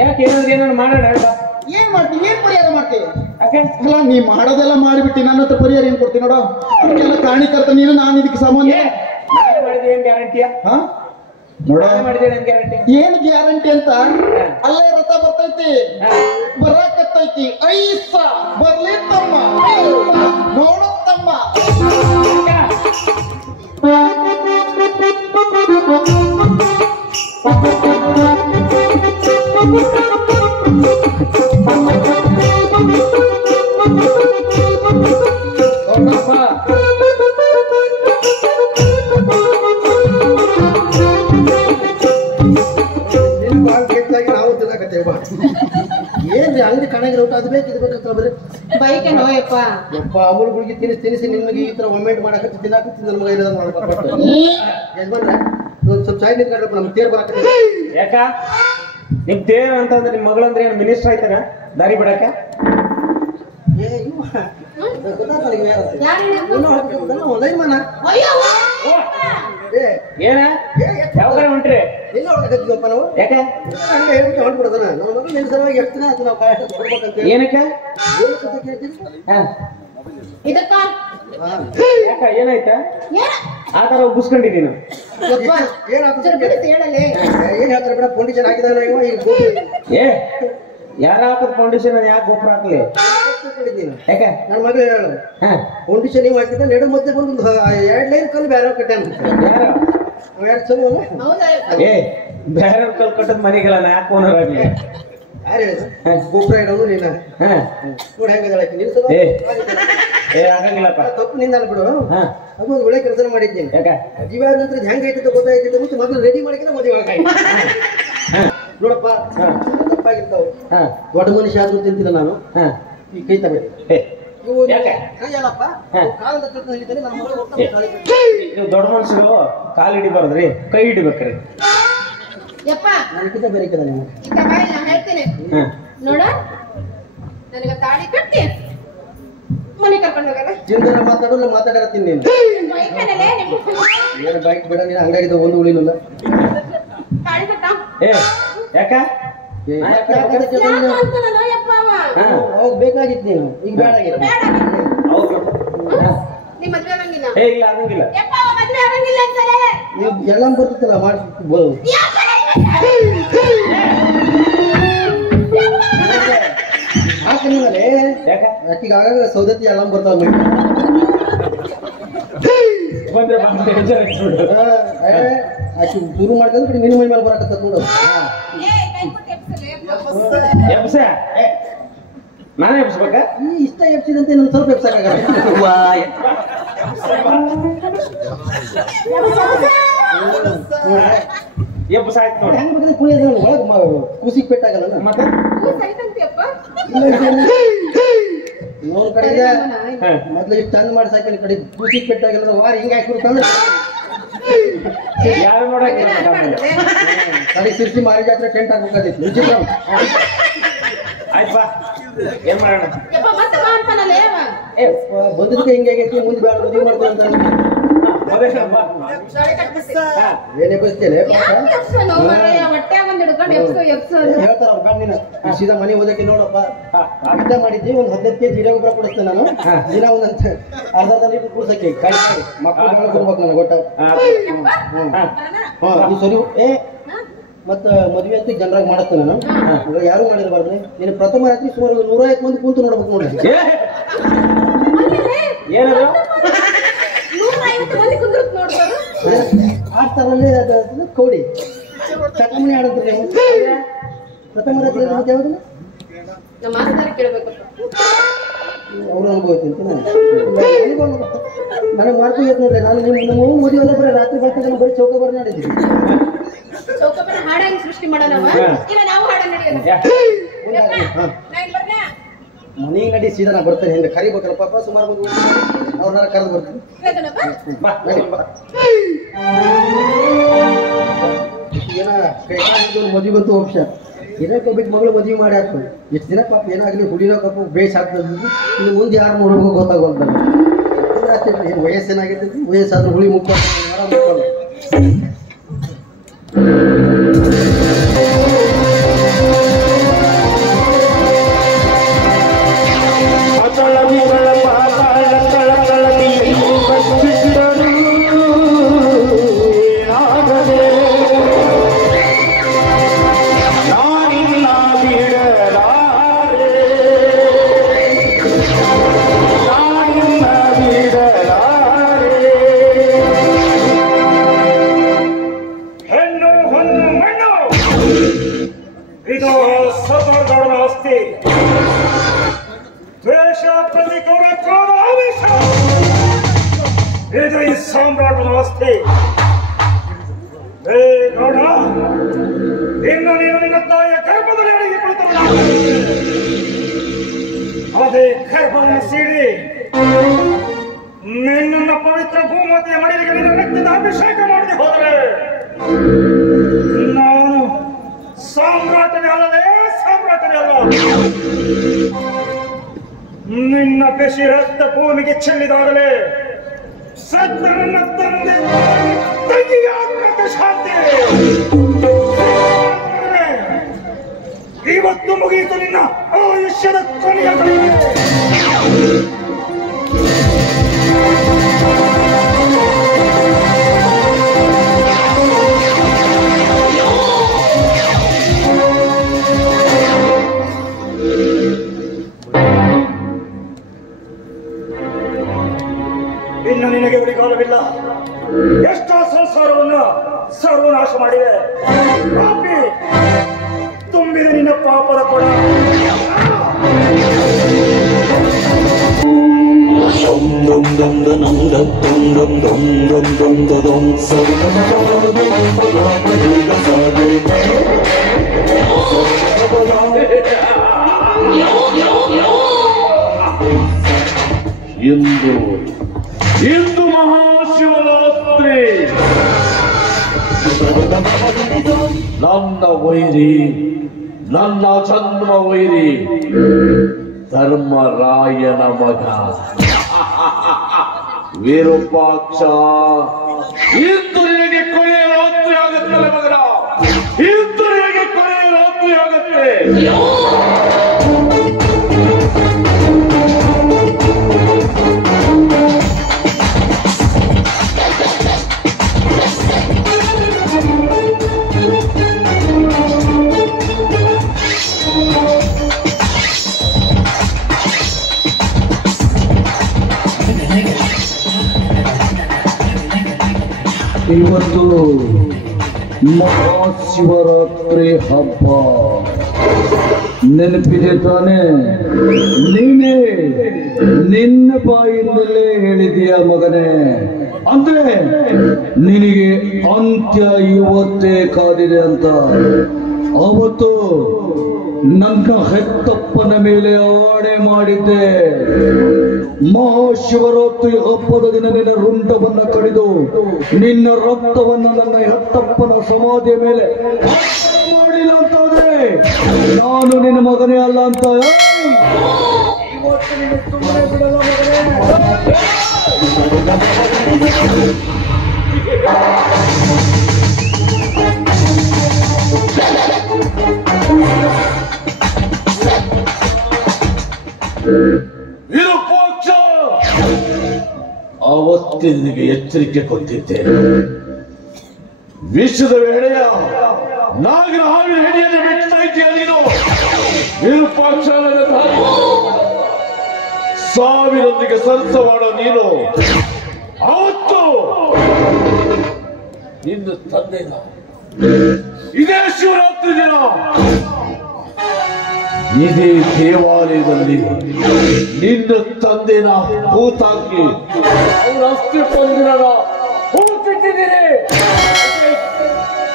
ಯಾಕೆ ಏನಾದ್ರು ಮಾಡೋಣ ಹೇಳ್ಬಾ. ಏನ್ ಮಾಡ್ತೀನಿ, ಏನ್ ಪರಿಹಾರ ಮಾಡ್ತೀನಿ? ಯಾಕೆ ಅಲ್ಲ ನೀ ಮಾಡೋದೆಲ್ಲ ಮಾಡಿಬಿಟ್ಟು ನನ್ನ ಹತ್ರ ಪರಿಹಾರ ಏನ್ ಕೊಡ್ತೀನಿ ನೋಡು. ಅದಕ್ಕೆಲ್ಲ ಕಾಣಿಕರ್ತ ನೀನು, ನಾನು ಇದಕ್ಕೆ ಸಾಮಾನ್ಯ. ನಾನೇ ಮಾಡಿದೆ ಏನ್ ಗ್ಯಾರಂಟಿಯಾ? ನೋಡ ಮಾಡಿದೆ ಏನ್ ಗ್ಯಾರಂಟಿ? ಏನ್ ಗ್ಯಾರಂಟಿ ಅಂತ ಅಲ್ಲೇ ರಥ ಬರ್ತೈತಿ, ಬರಾಕತ್ತೈತಿ. ಐಸ ಬರ್ಲಿ ತಮ್ಮ, ನೋಡು ತಮ್ಮ. ನಾವು ತಿನ್ನಕತ್ತೇವ. ಏನ್ ಏನ್ರಿ ಅಂಗಡಿ ಕಾಣಾಗಿರೋ ಅದು ಬೇಕು ಇದು ಬೇಕಂತ ಬರೀ ಬೈಕೆ ನೋಯಪ್ಪ ಯಪ್ಪ ಅಮೂಲ್ ಗುಳಿಗೆ ತಿನ್ನಿಸಿ ನಿಮಗೆ ಈ ತರ ಒಮ್ಮೆಂಟ್ ಮಾಡಕತ್ತಿ ತಿನ್ನಾಕತ್ತಿ ನನ್ನ ಮಗ ಇರೋದನ್ನ ಮಾಡ್ಬೇಕು ಯಜಮಾನ್ರೆ ಒಂದು ಸ್ವಲ್ಪ ಚಾಯ್ ನಿಂತ್ಕೊಂಡ್ರಪ್ಪ ನಮ್ಮ ತೇರ್ ಬರಾಕತ್ತಿ ಯಾಕ ನಿಮ್ ತೇರ್ ಅಂತಂದ್ರೆ ನಿಮ್ ಮಗಳಂದ್ರೆ ಏನ್ ಮಿನಿಸ್ಟರ್ ಆಯ್ತಾರ ದಾರಿ ಬಿಡಕ ಏ ಇವ ಗೊತ್ತಾಗ್ತಲ್ಲ ಇವ ಯಾರು ಯಾರು ಇನ್ನೂ ಹೇಳ್ಬೇಕಂತಲ್ಲ ಒಂದೈದು ಮನ ಅಯ್ಯೋ ಏ ಏನ ಯಾವ ಕಡೆ ಹೊಂಟ್ರಿ ಎಲ್ಲ ಹೊರಗತ್ತಿದ್ವಪ್ಪ ನಾವು ಯಾಕೆ ಹಂಗೆ ಹೇಳ್ಬಿಟ್ಟು ಹೊರಟ್ಬಿಡೋದನ ನನ್ನ ಮಗ ನಿನ್ನ ಸಲುವಾಗಿ ಎಷ್ಟು ದಿನ ಆಯ್ತು ನಾವು ಕಾಯ ಕೊಡ್ಬೇಕಂತ ಹೇಳಿ ಏನಕ್ಕೆ ಏನು ಕಥೆ ಕೇಳ್ತೀರಿ ಹಾ. ಇದಕ್ಕ ಯಾಕ ಏನಾಯ್ತಾ ಏನ ಆ ತರ ಉಗಿಸ್ಕೊಂಡಿದ್ದೀನಿ ಏನಾಗ್ತದೆ ಸರ್ ಬಿಡಿಸಿ ಹೇಳಲಿ ಏನ್ ಹೇಳ್ತಾರೆ ಬಿಡ ಪೊಂಡಿಷನ್ ಹಾಕಿದಾನ ಇವ ಈಗ ಗೋಪಿ ಏ ಯಾರ ಹಾಕದ್ ಫೌಂಡೇಶನ್ ಯಾಕೆ ಗೊಬ್ಬರ ಹಾಕ್ಲಿ ನೀನು ಯಾಕೆ ನನ್ನ ಮಗ ಹೇಳು ಹಾ ಪೊಂಡಿಷನ್ ನೀವು ಹಾಕಿದ್ರೆ ನಡು ಮಧ್ಯೆ ಬಂದು 2 ಲೈನ್ ಕಲ್ಲು ಬೇರೆ ಕಟ್ಟಾನ ಯಾರು ಅವ ಯಾರು ಚಲೋ ಅಲ್ಲ ಹೌದಾ ಏ ಬೇರೆ ಕಲ್ ಕಟ್ಟದ್ ಮನೆಗೆಲ್ಲ ನಾ ಯಾಕೆ ಓನರ್ ಆಗ್ಲಿ ಯಾರು ಹೇಳಿದ್ರು ಗೊಬ್ಬರ ಇಡೋದು ನೀನ ಹಾ ನೋಡಿ ಹೆಂಗದ ನಿನ್ನ ಸಲ ಏ ಏ ಆಗಂಗಿಲ್ಲಪ್ಪ ತಪ್ಪು ನಿಂದ ಬಿಡು ಹಾ ಅದು ಒಂದು ಒಳ್ಳೆ ಕೆಲಸ ಮಾಡಿದ್ದೀನಿ ಯಾಕ ಇವಾಗ ನಂತರ ಹೆಂಗೈತೆ ಗೊತ್ತಾಯ್ತಿದ್ದ ಮುಂಚೆ ಮೊದಲು ರೆಡಿ ಮಾಡಿದ್ರೆ ಮದುವೆ ಆಗಾಯ್ತು ನೋಡಪ್ಪ ತಪ್ಪಾಗಿರ್ತಾವ ಹಾ ದೊಡ್ಡ ಮನುಷ್ಯ ಆದ್ರೂ ತಿಂತಿಲ್ಲ ನಾನು ಹಾ ಈ ಕೈ ತಗಡಿ ಏ ಯಾಕೆ ಹೇಳಪ್ಪ ಕಾಲದ ಕಟ್ಟು ಹಿಡಿತಾನೆ ನನ್ನ ಮಗಳು ಹೋಗ್ತಾನೆ ಗಾಳಿ ನೀವು ದೊಡ್ಡ ಮನುಷ್ಯರು ಕಾಲು ಹಿಡಿಬಾರ್ದ್ರಿ ಕೈ ಹಿಡಿಬೇಕ್ರಿ ಯಪ್ಪ ನನಗಿಂತ ಬೇರೆ ಕದ ನೀವು ಇತ್ತ ಬಾಯಿ ನಾ ಹೇಳ್ತೀನಿ ಹಾ ನೋಡ ನನಗ ತಾಳಿ ಕಟ್ಟಿ ಮನೆ ಕರ್ಕೊಂಡು ಹೋಗಲ್ಲ ಚಿಂತನ ಮಾತಾಡೋಲ್ಲ ಮಾತಾಡತ್ತೀನಿ ನೀನು ಬೈಕನಲ್ಲೇ ಏನು ಬೈಕ್ ಬೇಡ ನೀನು ಅಂಗಡಿದ ಒಂದು ಉಳಿಲಿಲ್ಲ ತಾಳಿ ಕಟ್ಟ ಏ ಯಾಕ ಅಂತ ನಾನು ಯಪ್ಪ ಅವ ಹಾ ಅವಾಗ ಬೇಕಾಗಿತ್ತು ನೀನು ಈಗ ಬೇಡ ಆಗಿತ್ತು ಹೌದು ಹಾ. ನೀ ಮದ್ವೆ ಆಗಂಗಿಲ್ಲ ಏ ಇಲ್ಲ ಆಗಂಗಿಲ್ಲ ಯಪ್ಪ ಅವ ಮದ್ವೆ ಆಗಂಗಿಲ್ಲ ಅಂತಾರೆ ನೀವು ಎಲ್ಲ ಬರ್ತಿತ್ತಲ್ಲ ಮಾಡಿ ಹಾಕ ನೀವಲ್ಲೇ ಯಾಕ ಆಕಿಗೆ ಆಗಾಗ ಸೌದತ್ತಿ ಎಲ್ಲ ಬರ್ತಾವ ನೋಡಿ ಬಂದ್ರೆ ಡೇಂಜರ್ ಆಗ್ಬಿಡು ಆಕಿ ಶುರು ಮಾಡ್ಕೊಂಡ್ರೆ ನಿನ್ನ ಮೈ ಮೇಲೆ ಬರಕತ್ತ ನೋಡು ಏ ಕೈ ಕೊಟ್ಟು ಎಬ್ಸಲೇ ಎಬ್ಸ ನಾನೇ ಎಬ್ಸ್ಬೇಕ ಈ ಇಷ್ಟ ಎಪ್ಸಿದಂತೆ ನನ್ನ ಸ್ವಲ್ಪ ಎಪ್ಸಕ್ಕಾಗಲ್ಲ ಎಬ್ಸ ಆಯ್ತು ನೋಡಿ ಹೆಂಗ್ ಬೇಕಾದ್ರೆ ಕುಣಿಯೋದು ಒಳಗೆ ಕೂಸಿಗೆ ಪೆಟ್ಟಾಗಲ್ಲ ಮತ್ತೆ ಸೈತಂತಿಯಪ್ಪ ನೋಡ್ ಕಡೆಗೆ ಹಾ. ಮೊದ್ಲು ಇಷ್ಟು ಚಂದ ಮಾಡಿ ಸಾಕಿನ ಕಡೆ ಕೂಸಿಗೆ ಪೆಟ್ಟಾಗಲ್ಲ ವಾರ ಹಿಂಗೆ ಹಾಕಿಬಿಡ್ತಂದ್ರೆ ಯಾರು ನೋಡಕ್ಕೆ ಕಡೆ ಸಿರ್ಸಿ ಮಾರಿ ಜಾತ್ರೆ ಟೆಂಟ್ ಹಾಕ್ಬೇಕಾದಿತ್ತು ವಿಚಿತ್ರ ಆಯ್ತು ಬಾ ಏನ್ ಮಾಡೋಣ ಯಪ್ಪ ಮತ್ತೆ ಮಾಡ್ತಾನಲ್ಲ ಅವ ಏ ಬಂದದಕ್ಕೆ ಹಿಂಗೆ ಆಗೈತಿ ಮುಂದೆ ಬೇಡ ಮದುವೆ ಮಾಡ್ಕೊಂಡು ಮದುವೆ ಬಾ ತಾಳಿ ಕಟ್ಬಿಡ್ತೀನಿ ಹಾ. ಏನೇ ಬಸ್ತೇನೆ ಯಾಕೆ ಎಬ್ಸೋನು ಮಾರಾಯ ಹೊಟ್ಟೆ ಒಂದ್ ಹಿಡ್ಕೊಂಡು ಎಬ್ಸು ಅಂತ ಹೇಳ್ತಾರ ಅವ್ರ ಬೇಡ ನೀನು ಈ ಸೀದಾ ಮನೆ ಓದಕ್ಕೆ ನೋಡಪ್ಪ ಅರ್ಧ ಮಾಡಿದ್ವಿ ಒಂದು 15 ಕೆಜಿ ಹಿರೇ ಗೊಬ್ಬರ ಕೊಡಿಸ್ತೇನೆ ನಾನು ದಿನ ಒಂದಂತ ಅರ್ಧ ಲೀಟರ್ ಕೂಡ್ಸಕ್ಕೆ ಕಾಯಿ ಮಕ್ಕಳು ಕೊಡ್ಬೇಕು ನನಗೆ ಗೊತ್ತ ಇದು ಸರಿ ಏ ಮತ್ತ ಮದ್ವೆ ಅಂತ ಜನರಾಗಿ ಮಾಡತ್ತೇನೆ ನಾನು ಇವಾಗ ಯಾರು ಮಾಡಿರಬಾರ್ದು ನೀನು ಪ್ರಥಮ ರಾತ್ರಿ ಸುಮಾರು 150 ಮಂದಿ ಕೂತು ನೋಡ್ಬೇಕು ನೋಡಿ ಏನದು 150 ಮಂದಿ ಕುಂದ್ರತ್ ನೋಡ್ತಾರೆ ಆಡ್ತಾರಲ್ಲೇ ಅದು ಕೌಡಿ ಚಕ್ಕಮಣಿ ಆಡತ್ರಿ ನೀವು ಪ್ರಥಮ ರಾತ್ರಿ ಮತ್ತೆ ಯಾವ್ದು ನಮ್ಮ ಮಾಸ್ತರ್ ಕೇಳಬೇಕು ಅವ್ರು ಅನುಭವ ನನಗೆ ಮಾಡ್ಕೊಂಡು ನೋಡ್ರಿ ನಾನು ನಿಮ್ಮ ಮದುವೆ ಎಲ್ಲ ಬರೀ ರಾತ್ರಿ ಬರ್ತಾಗ ಬರೀ ಚೌಕ ಬರ ಮಾಡಿದ್ದೀವಿ ಚೌಕಪ್ಪನ ಹಾಡಾಗಿ ಸೃಷ್ಟಿ ಮಾಡೋಣ ಇಲ್ಲ ನಾವು ಹಾಡ ನಡೆಯೋಣ ಮನೆಗೆ ನಡಿ ಸೀದಾ ನಾ ಬರ್ತೇನೆ ಹಿಂಗೆ ಕರಿಬೇಕಲ್ಲ ಪಾಪ ಸುಮಾರು ಬಂದು ಅವ್ರನ್ನ ಕರೆದು ಬರ್ತೀನಿ ಏನ ಕೈ ಕಾಲಿದ್ದು ಮದುವೆ ಬಂತು ವಂಶ ಇದಕ್ಕೆ ಒಬ್ಬಕ್ಕೆ ಮಗಳು ಮದುವೆ ಮಾಡಿ ಹಾಕು ಎಷ್ಟು ದಿನ ಪಾಪ ಏನಾಗಲಿ ಹುಡಿನೋ ಕಪ್ಪು ಬೇಸ್ ಆಗ್ತದೆ ಇನ್ನು ಮುಂದೆ ಯಾರು ನೋಡ್ಬೇಕು ಗೊತ್ತಾಗೋದು ಏನು ವಯಸ್ಸೇನಾಗಿರ್ತೈತಿ ವಯಸ್ಸಾದ್ರೂ ಹುಳಿ ಮುಕ್ಕ ಇದು ಸದರ್ಗೌಡನ ಆಸ್ತಿ ದ್ವೇಷ ಪ್ರತಿಕೂಲ ಕ್ರೋಧ ಆವೇಶ ಇದು ಈ ಸಾಮ್ರಾಟನ ಆಸ್ತಿ ಏ ಗೌಡ ಇನ್ನು ನೀನು ನಿನ್ನ ತಾಯಿಯ ಗರ್ಭದಲ್ಲಿ ಅಡಿಗೆ ಕುಳಿತವನ ಅದೇ ಗರ್ಭವನ್ನು ಸೀಳಿ ನಿನ್ನ ಪವಿತ್ರ ಭೂಮತಿಯ ಮಡಿಲಿಗೆ ನಿನ್ನ ರಕ್ತದ ಅಭಿಷೇಕ ಮಾಡದೆ ಹೋದರೆ ನಾನು ಸಾಮ್ರಾಟನೇ ಅಲ್ಲದೆ ಸಾಮ್ರಾಟನೇ ಅಲ್ಲ. ನಿನ್ನ ಬೆಸಿ ರಕ್ತ ಭೂಮಿಗೆ ಚೆಲ್ಲಿದಾಗಲೇ ಸತ್ತ ನನ್ನ ತಂದೆ ತಂಗಿಗೆ ಆತ್ಮಕ ಶಾಂತಿ. ಇವತ್ತು ಮುಗಿಯಿತು ನಿನ್ನ ಆಯುಷ್ಯದ ಕೊನೆಯ ಗಳಿಗೆ. ಇನ್ನು ನಿನಗೆ ಉಳಿಗಾಲವಿಲ್ಲ. ಎಷ್ಟೋ ಸಂಸಾರವನ್ನು ಸರ್ವನಾಶ ಮಾಡಿದೆ. ಪಾಪಿ ತುಂಬಿದ ನಿನ್ನ ಪಾಪದ ಕೊಡ. ಇಂದು ಮಹಾಶಿವರಾತ್ರಿ. ನನ್ನ ವೈರಿ, ನನ್ನ ಜನ್ಮ ವೈರಿ ಧರ್ಮರಾಯನ ಮಗ ವಿರೂಪಾಕ್ಷ. ಇಂದು ನಿನಗೆ ಕೊನೆಯ ರಾತ್ರಿ ಆಗುತ್ತಲ್ಲ ಮಗನ, ಇಂದು ನಿನಗೆ ಕೊನೆಯ ರಾತ್ರಿ ಆಗುತ್ತೆ. ಇವತ್ತು ಮಹಾಶಿವರಾತ್ರಿ ಹಬ್ಬ ನೆನಪಿದೆ ತಾನೆ? ನೀನೇ ನಿನ್ನ ಬಾಯಿಂದಲೇ ಹೇಳಿದೀಯ ಮಗನೇ. ಅಂದ್ರೆ ನಿನಗೆ ಅಂತ್ಯ ಇವತ್ತೇ ಕಾದಿದೆ ಅಂತ. ಅವತ್ತು ನನ್ನ ಹೆತ್ತಪ್ಪನ ಮೇಲೆ ಆಣೆ ಮಾಡಿದ್ದೆ. ಮಹಾಶಿವರಾತ್ರಿ ಹಬ್ಬದ ದಿನ ನಿನ್ನ ರುಂಡವನ್ನ ಕಡಿದು ನಿನ್ನ ರಕ್ತವನ್ನು ನನ್ನ ಹೆತ್ತಪ್ಪನ ಸಮಾಧಿಯ ಮೇಲೆ ಮಾಡಿಲ್ಲ ಅಂತಾದ್ರೆ ನಾನು ನಿನ್ನ ಮಗನೇ ಅಲ್ಲ ಅಂತ ಇವತ್ತು ನಿನ್ನ ಸುಮ್ಮನೆ ಬಿಡಲ್ಲ ಮಗನೇ. ವಿರೂಪಾಕ್ಷ, ಅವತ್ತೇ ನಿನಗೆ ಎಚ್ಚರಿಕೆ ಕೊಟ್ಟಿದ್ದೆ. ವಿಷದ ವೇಳೆಯ ನಾಗರ ಹಾವಿನ ಹೆಡೆಯನ್ನು ಬಿಡ್ತಾ ಇದ್ದೀಯ ನೀನು. ವಿರೂಪಾಕ್ಷ, ಸಾವಿರೊಂದಿಗೆ ಸರಸ ಮಾಡೋ ನೀನು ಅವತ್ತು ನಿನ್ನ ತಂದೆನ ಇದೇ ಶಿವರಾತ್ರಿ ದಿನ ಇದೇ ದೇವಾಲಯದಲ್ಲಿ ನಿನ್ನ ತಂದೆನ ಹೂತಾಕಿ ಅವರ ಅಸ್ತಿತ್ವದ ಹೂತಿಟ್ಟಿದ್ದೀರಿ.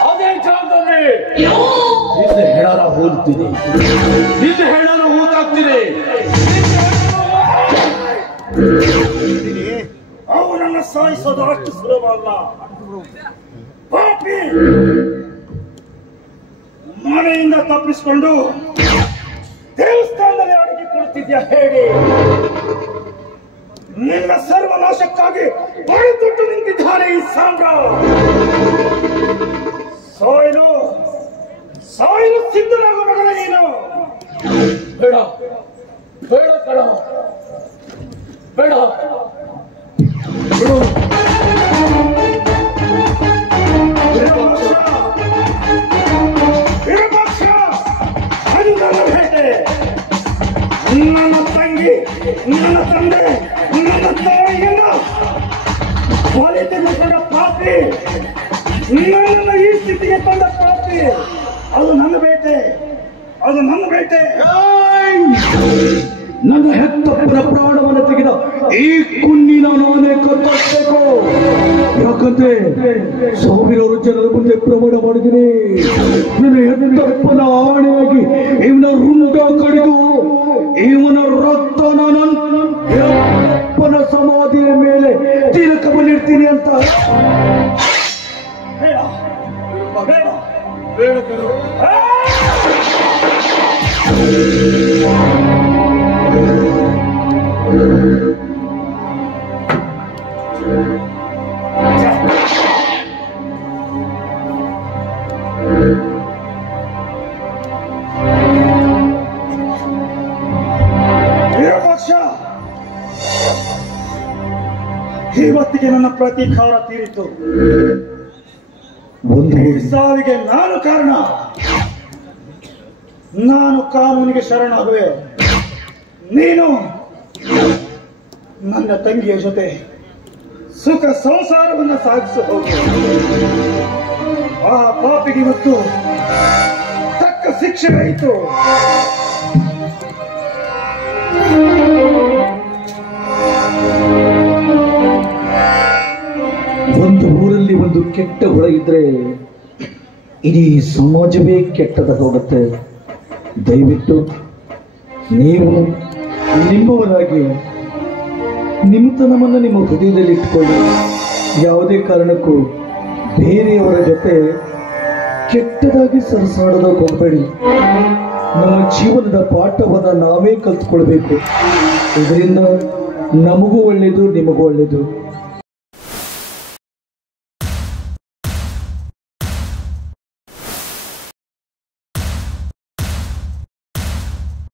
ಅದೇ ಜಾಗದಲ್ಲಿ ನಿನ್ನ ಹೆಣನ ಹೂಲ್ತೀನಿ, ನಿನ್ನ ಹೆಣನ ಹೂತಾಕ್ತೀನಿ. ಅವನನ್ನು ಸಾಯಿಸೋದು ಅಷ್ಟು ಸುಲಭ ಅಲ್ಲ. ಪಾಪಿ, ಮನೆಯಿಂದ ತಪ್ಪಿಸಿಕೊಂಡು ದೇವಸ್ಥಾನದಲ್ಲಿ ಅಡುಗೆ ಕೊಡುತ್ತಿದ್ಯಾ ಹೇಳಿ. ನಿನ್ನ ಸರ್ವನಾಶಕ್ಕಾಗಿ ಬಳಿದುಟ್ಟು ನಿಂತಿದ್ದಾನೆ ಈ ಸಾಮ್ರಾಟ್. ಸಾಯಲು ಸಾಯಲು ಸಿದ್ಧರಾಗೋ ಮಗನ ನೀನು. ಬೇಡ ಬೇಡ ಕಣ, ಬೇಡ ಬಿಡು. ವಿರೂಪಾಕ್ಷ, ಅದು ನನ್ನ ಬೇಟೆ. ನನ್ನ ತಂಗಿ, ನನ್ನ ತಂದೆ, ನನ್ನ ತಾಯಿಯನ್ನ ಬಲಿ ತೆಗೆದುಕೊಂಡ ಪಾಪಿ, ನನ್ನನ್ನು ಈ ಸ್ಥಿತಿಗೆ ತಂದ ಪಾಪಿ, ಅದು ನನ್ನ ಬೇಟೆ, ಅದು ನನ್ನ ಬೇಟೆ. ನನ್ನ ಹೆತ್ತಪ್ಪನ ಪ್ರಾಣವನ್ನು ತೆಗೆದ ಈ ಕುನ್ನಿನ ನಾನೇ ಕತ್ತರಿಸಬೇಕು. ಯಾಕಂದ್ರೆ ಸಾವಿರಾರು ಜನರ ಮುಂದೆ ಪ್ರಮಾಣ ಮಾಡಿದ್ದೀನಿ. ನನ್ನ ಹೆತ್ತಪ್ಪನ ಆಣೆಯಾಗಿ ಇವನ ರುಂಡ ಕಡಿದು ಇವನ ರಕ್ತ ಅಂತ ನಾನು ಅಪ್ಪನ ಸಮಾಧಿಯ ಮೇಲೆ ತಿಲಕ ಬಲಿಡ್ತೀನಿ ಅಂತ ಬೇಡ ಬೇಡ ಬೇಡ ಕಣೋ. ವಿರೂಪಾಕ್ಷ, ಇವತ್ತಿಗೆ ನನ್ನ ಪ್ರತೀಕಾರ ತೀರಿತು. ಒಂದು ಈ ಸಾವಿಗೆ ನಾನು ಕಾರಣ. ನಾನು ಕಾನೂನಿಗೆ ಶರಣಾಗುವೆ. ನೀನು ನನ್ನ ತಂಗಿಯ ಜೊತೆ ಸುಖ ಸಂಸಾರವನ್ನು ಸಾಗಿಸು ಹೋಗು. ಆ ಪಾಪಿಗೆ ಇವತ್ತು ತಕ್ಕ ಶಿಕ್ಷೆ ಆಯಿತು. ಒಂದು ಊರಲ್ಲಿ ಒಂದು ಕೆಟ್ಟ ಹುಳ ಇದ್ರೆ ಇಡೀ ಸಮಾಜವೇ ಕೆಟ್ಟದಾಗ ಹೋಗುತ್ತೆ. ದಯವಿಟ್ಟು ನೀವು ನಿಮ್ಮವರಾಗಿ ನಿಮ್ಮತನವನ್ನು ನಿಮ್ಮ ಹೃದಯದಲ್ಲಿ ಇಟ್ಕೊಳ್ಳಿ. ಯಾವುದೇ ಕಾರಣಕ್ಕೂ ಬೇರೆಯವರ ಜೊತೆ ಕೆಟ್ಟದಾಗಿ ಸರಸಾಡೋದಕ್ಕೆ ಹೋಗಬೇಡಿ. ನಮ್ಮ ಜೀವನದ ಪಾಠವನ್ನು ನಾವೇ ಕಲ್ತ್ಕೊಳ್ಬೇಕು. ಇದರಿಂದ ನಮಗೂ ಒಳ್ಳೆಯದು, ನಿಮಗೂ ಒಳ್ಳೆಯದು.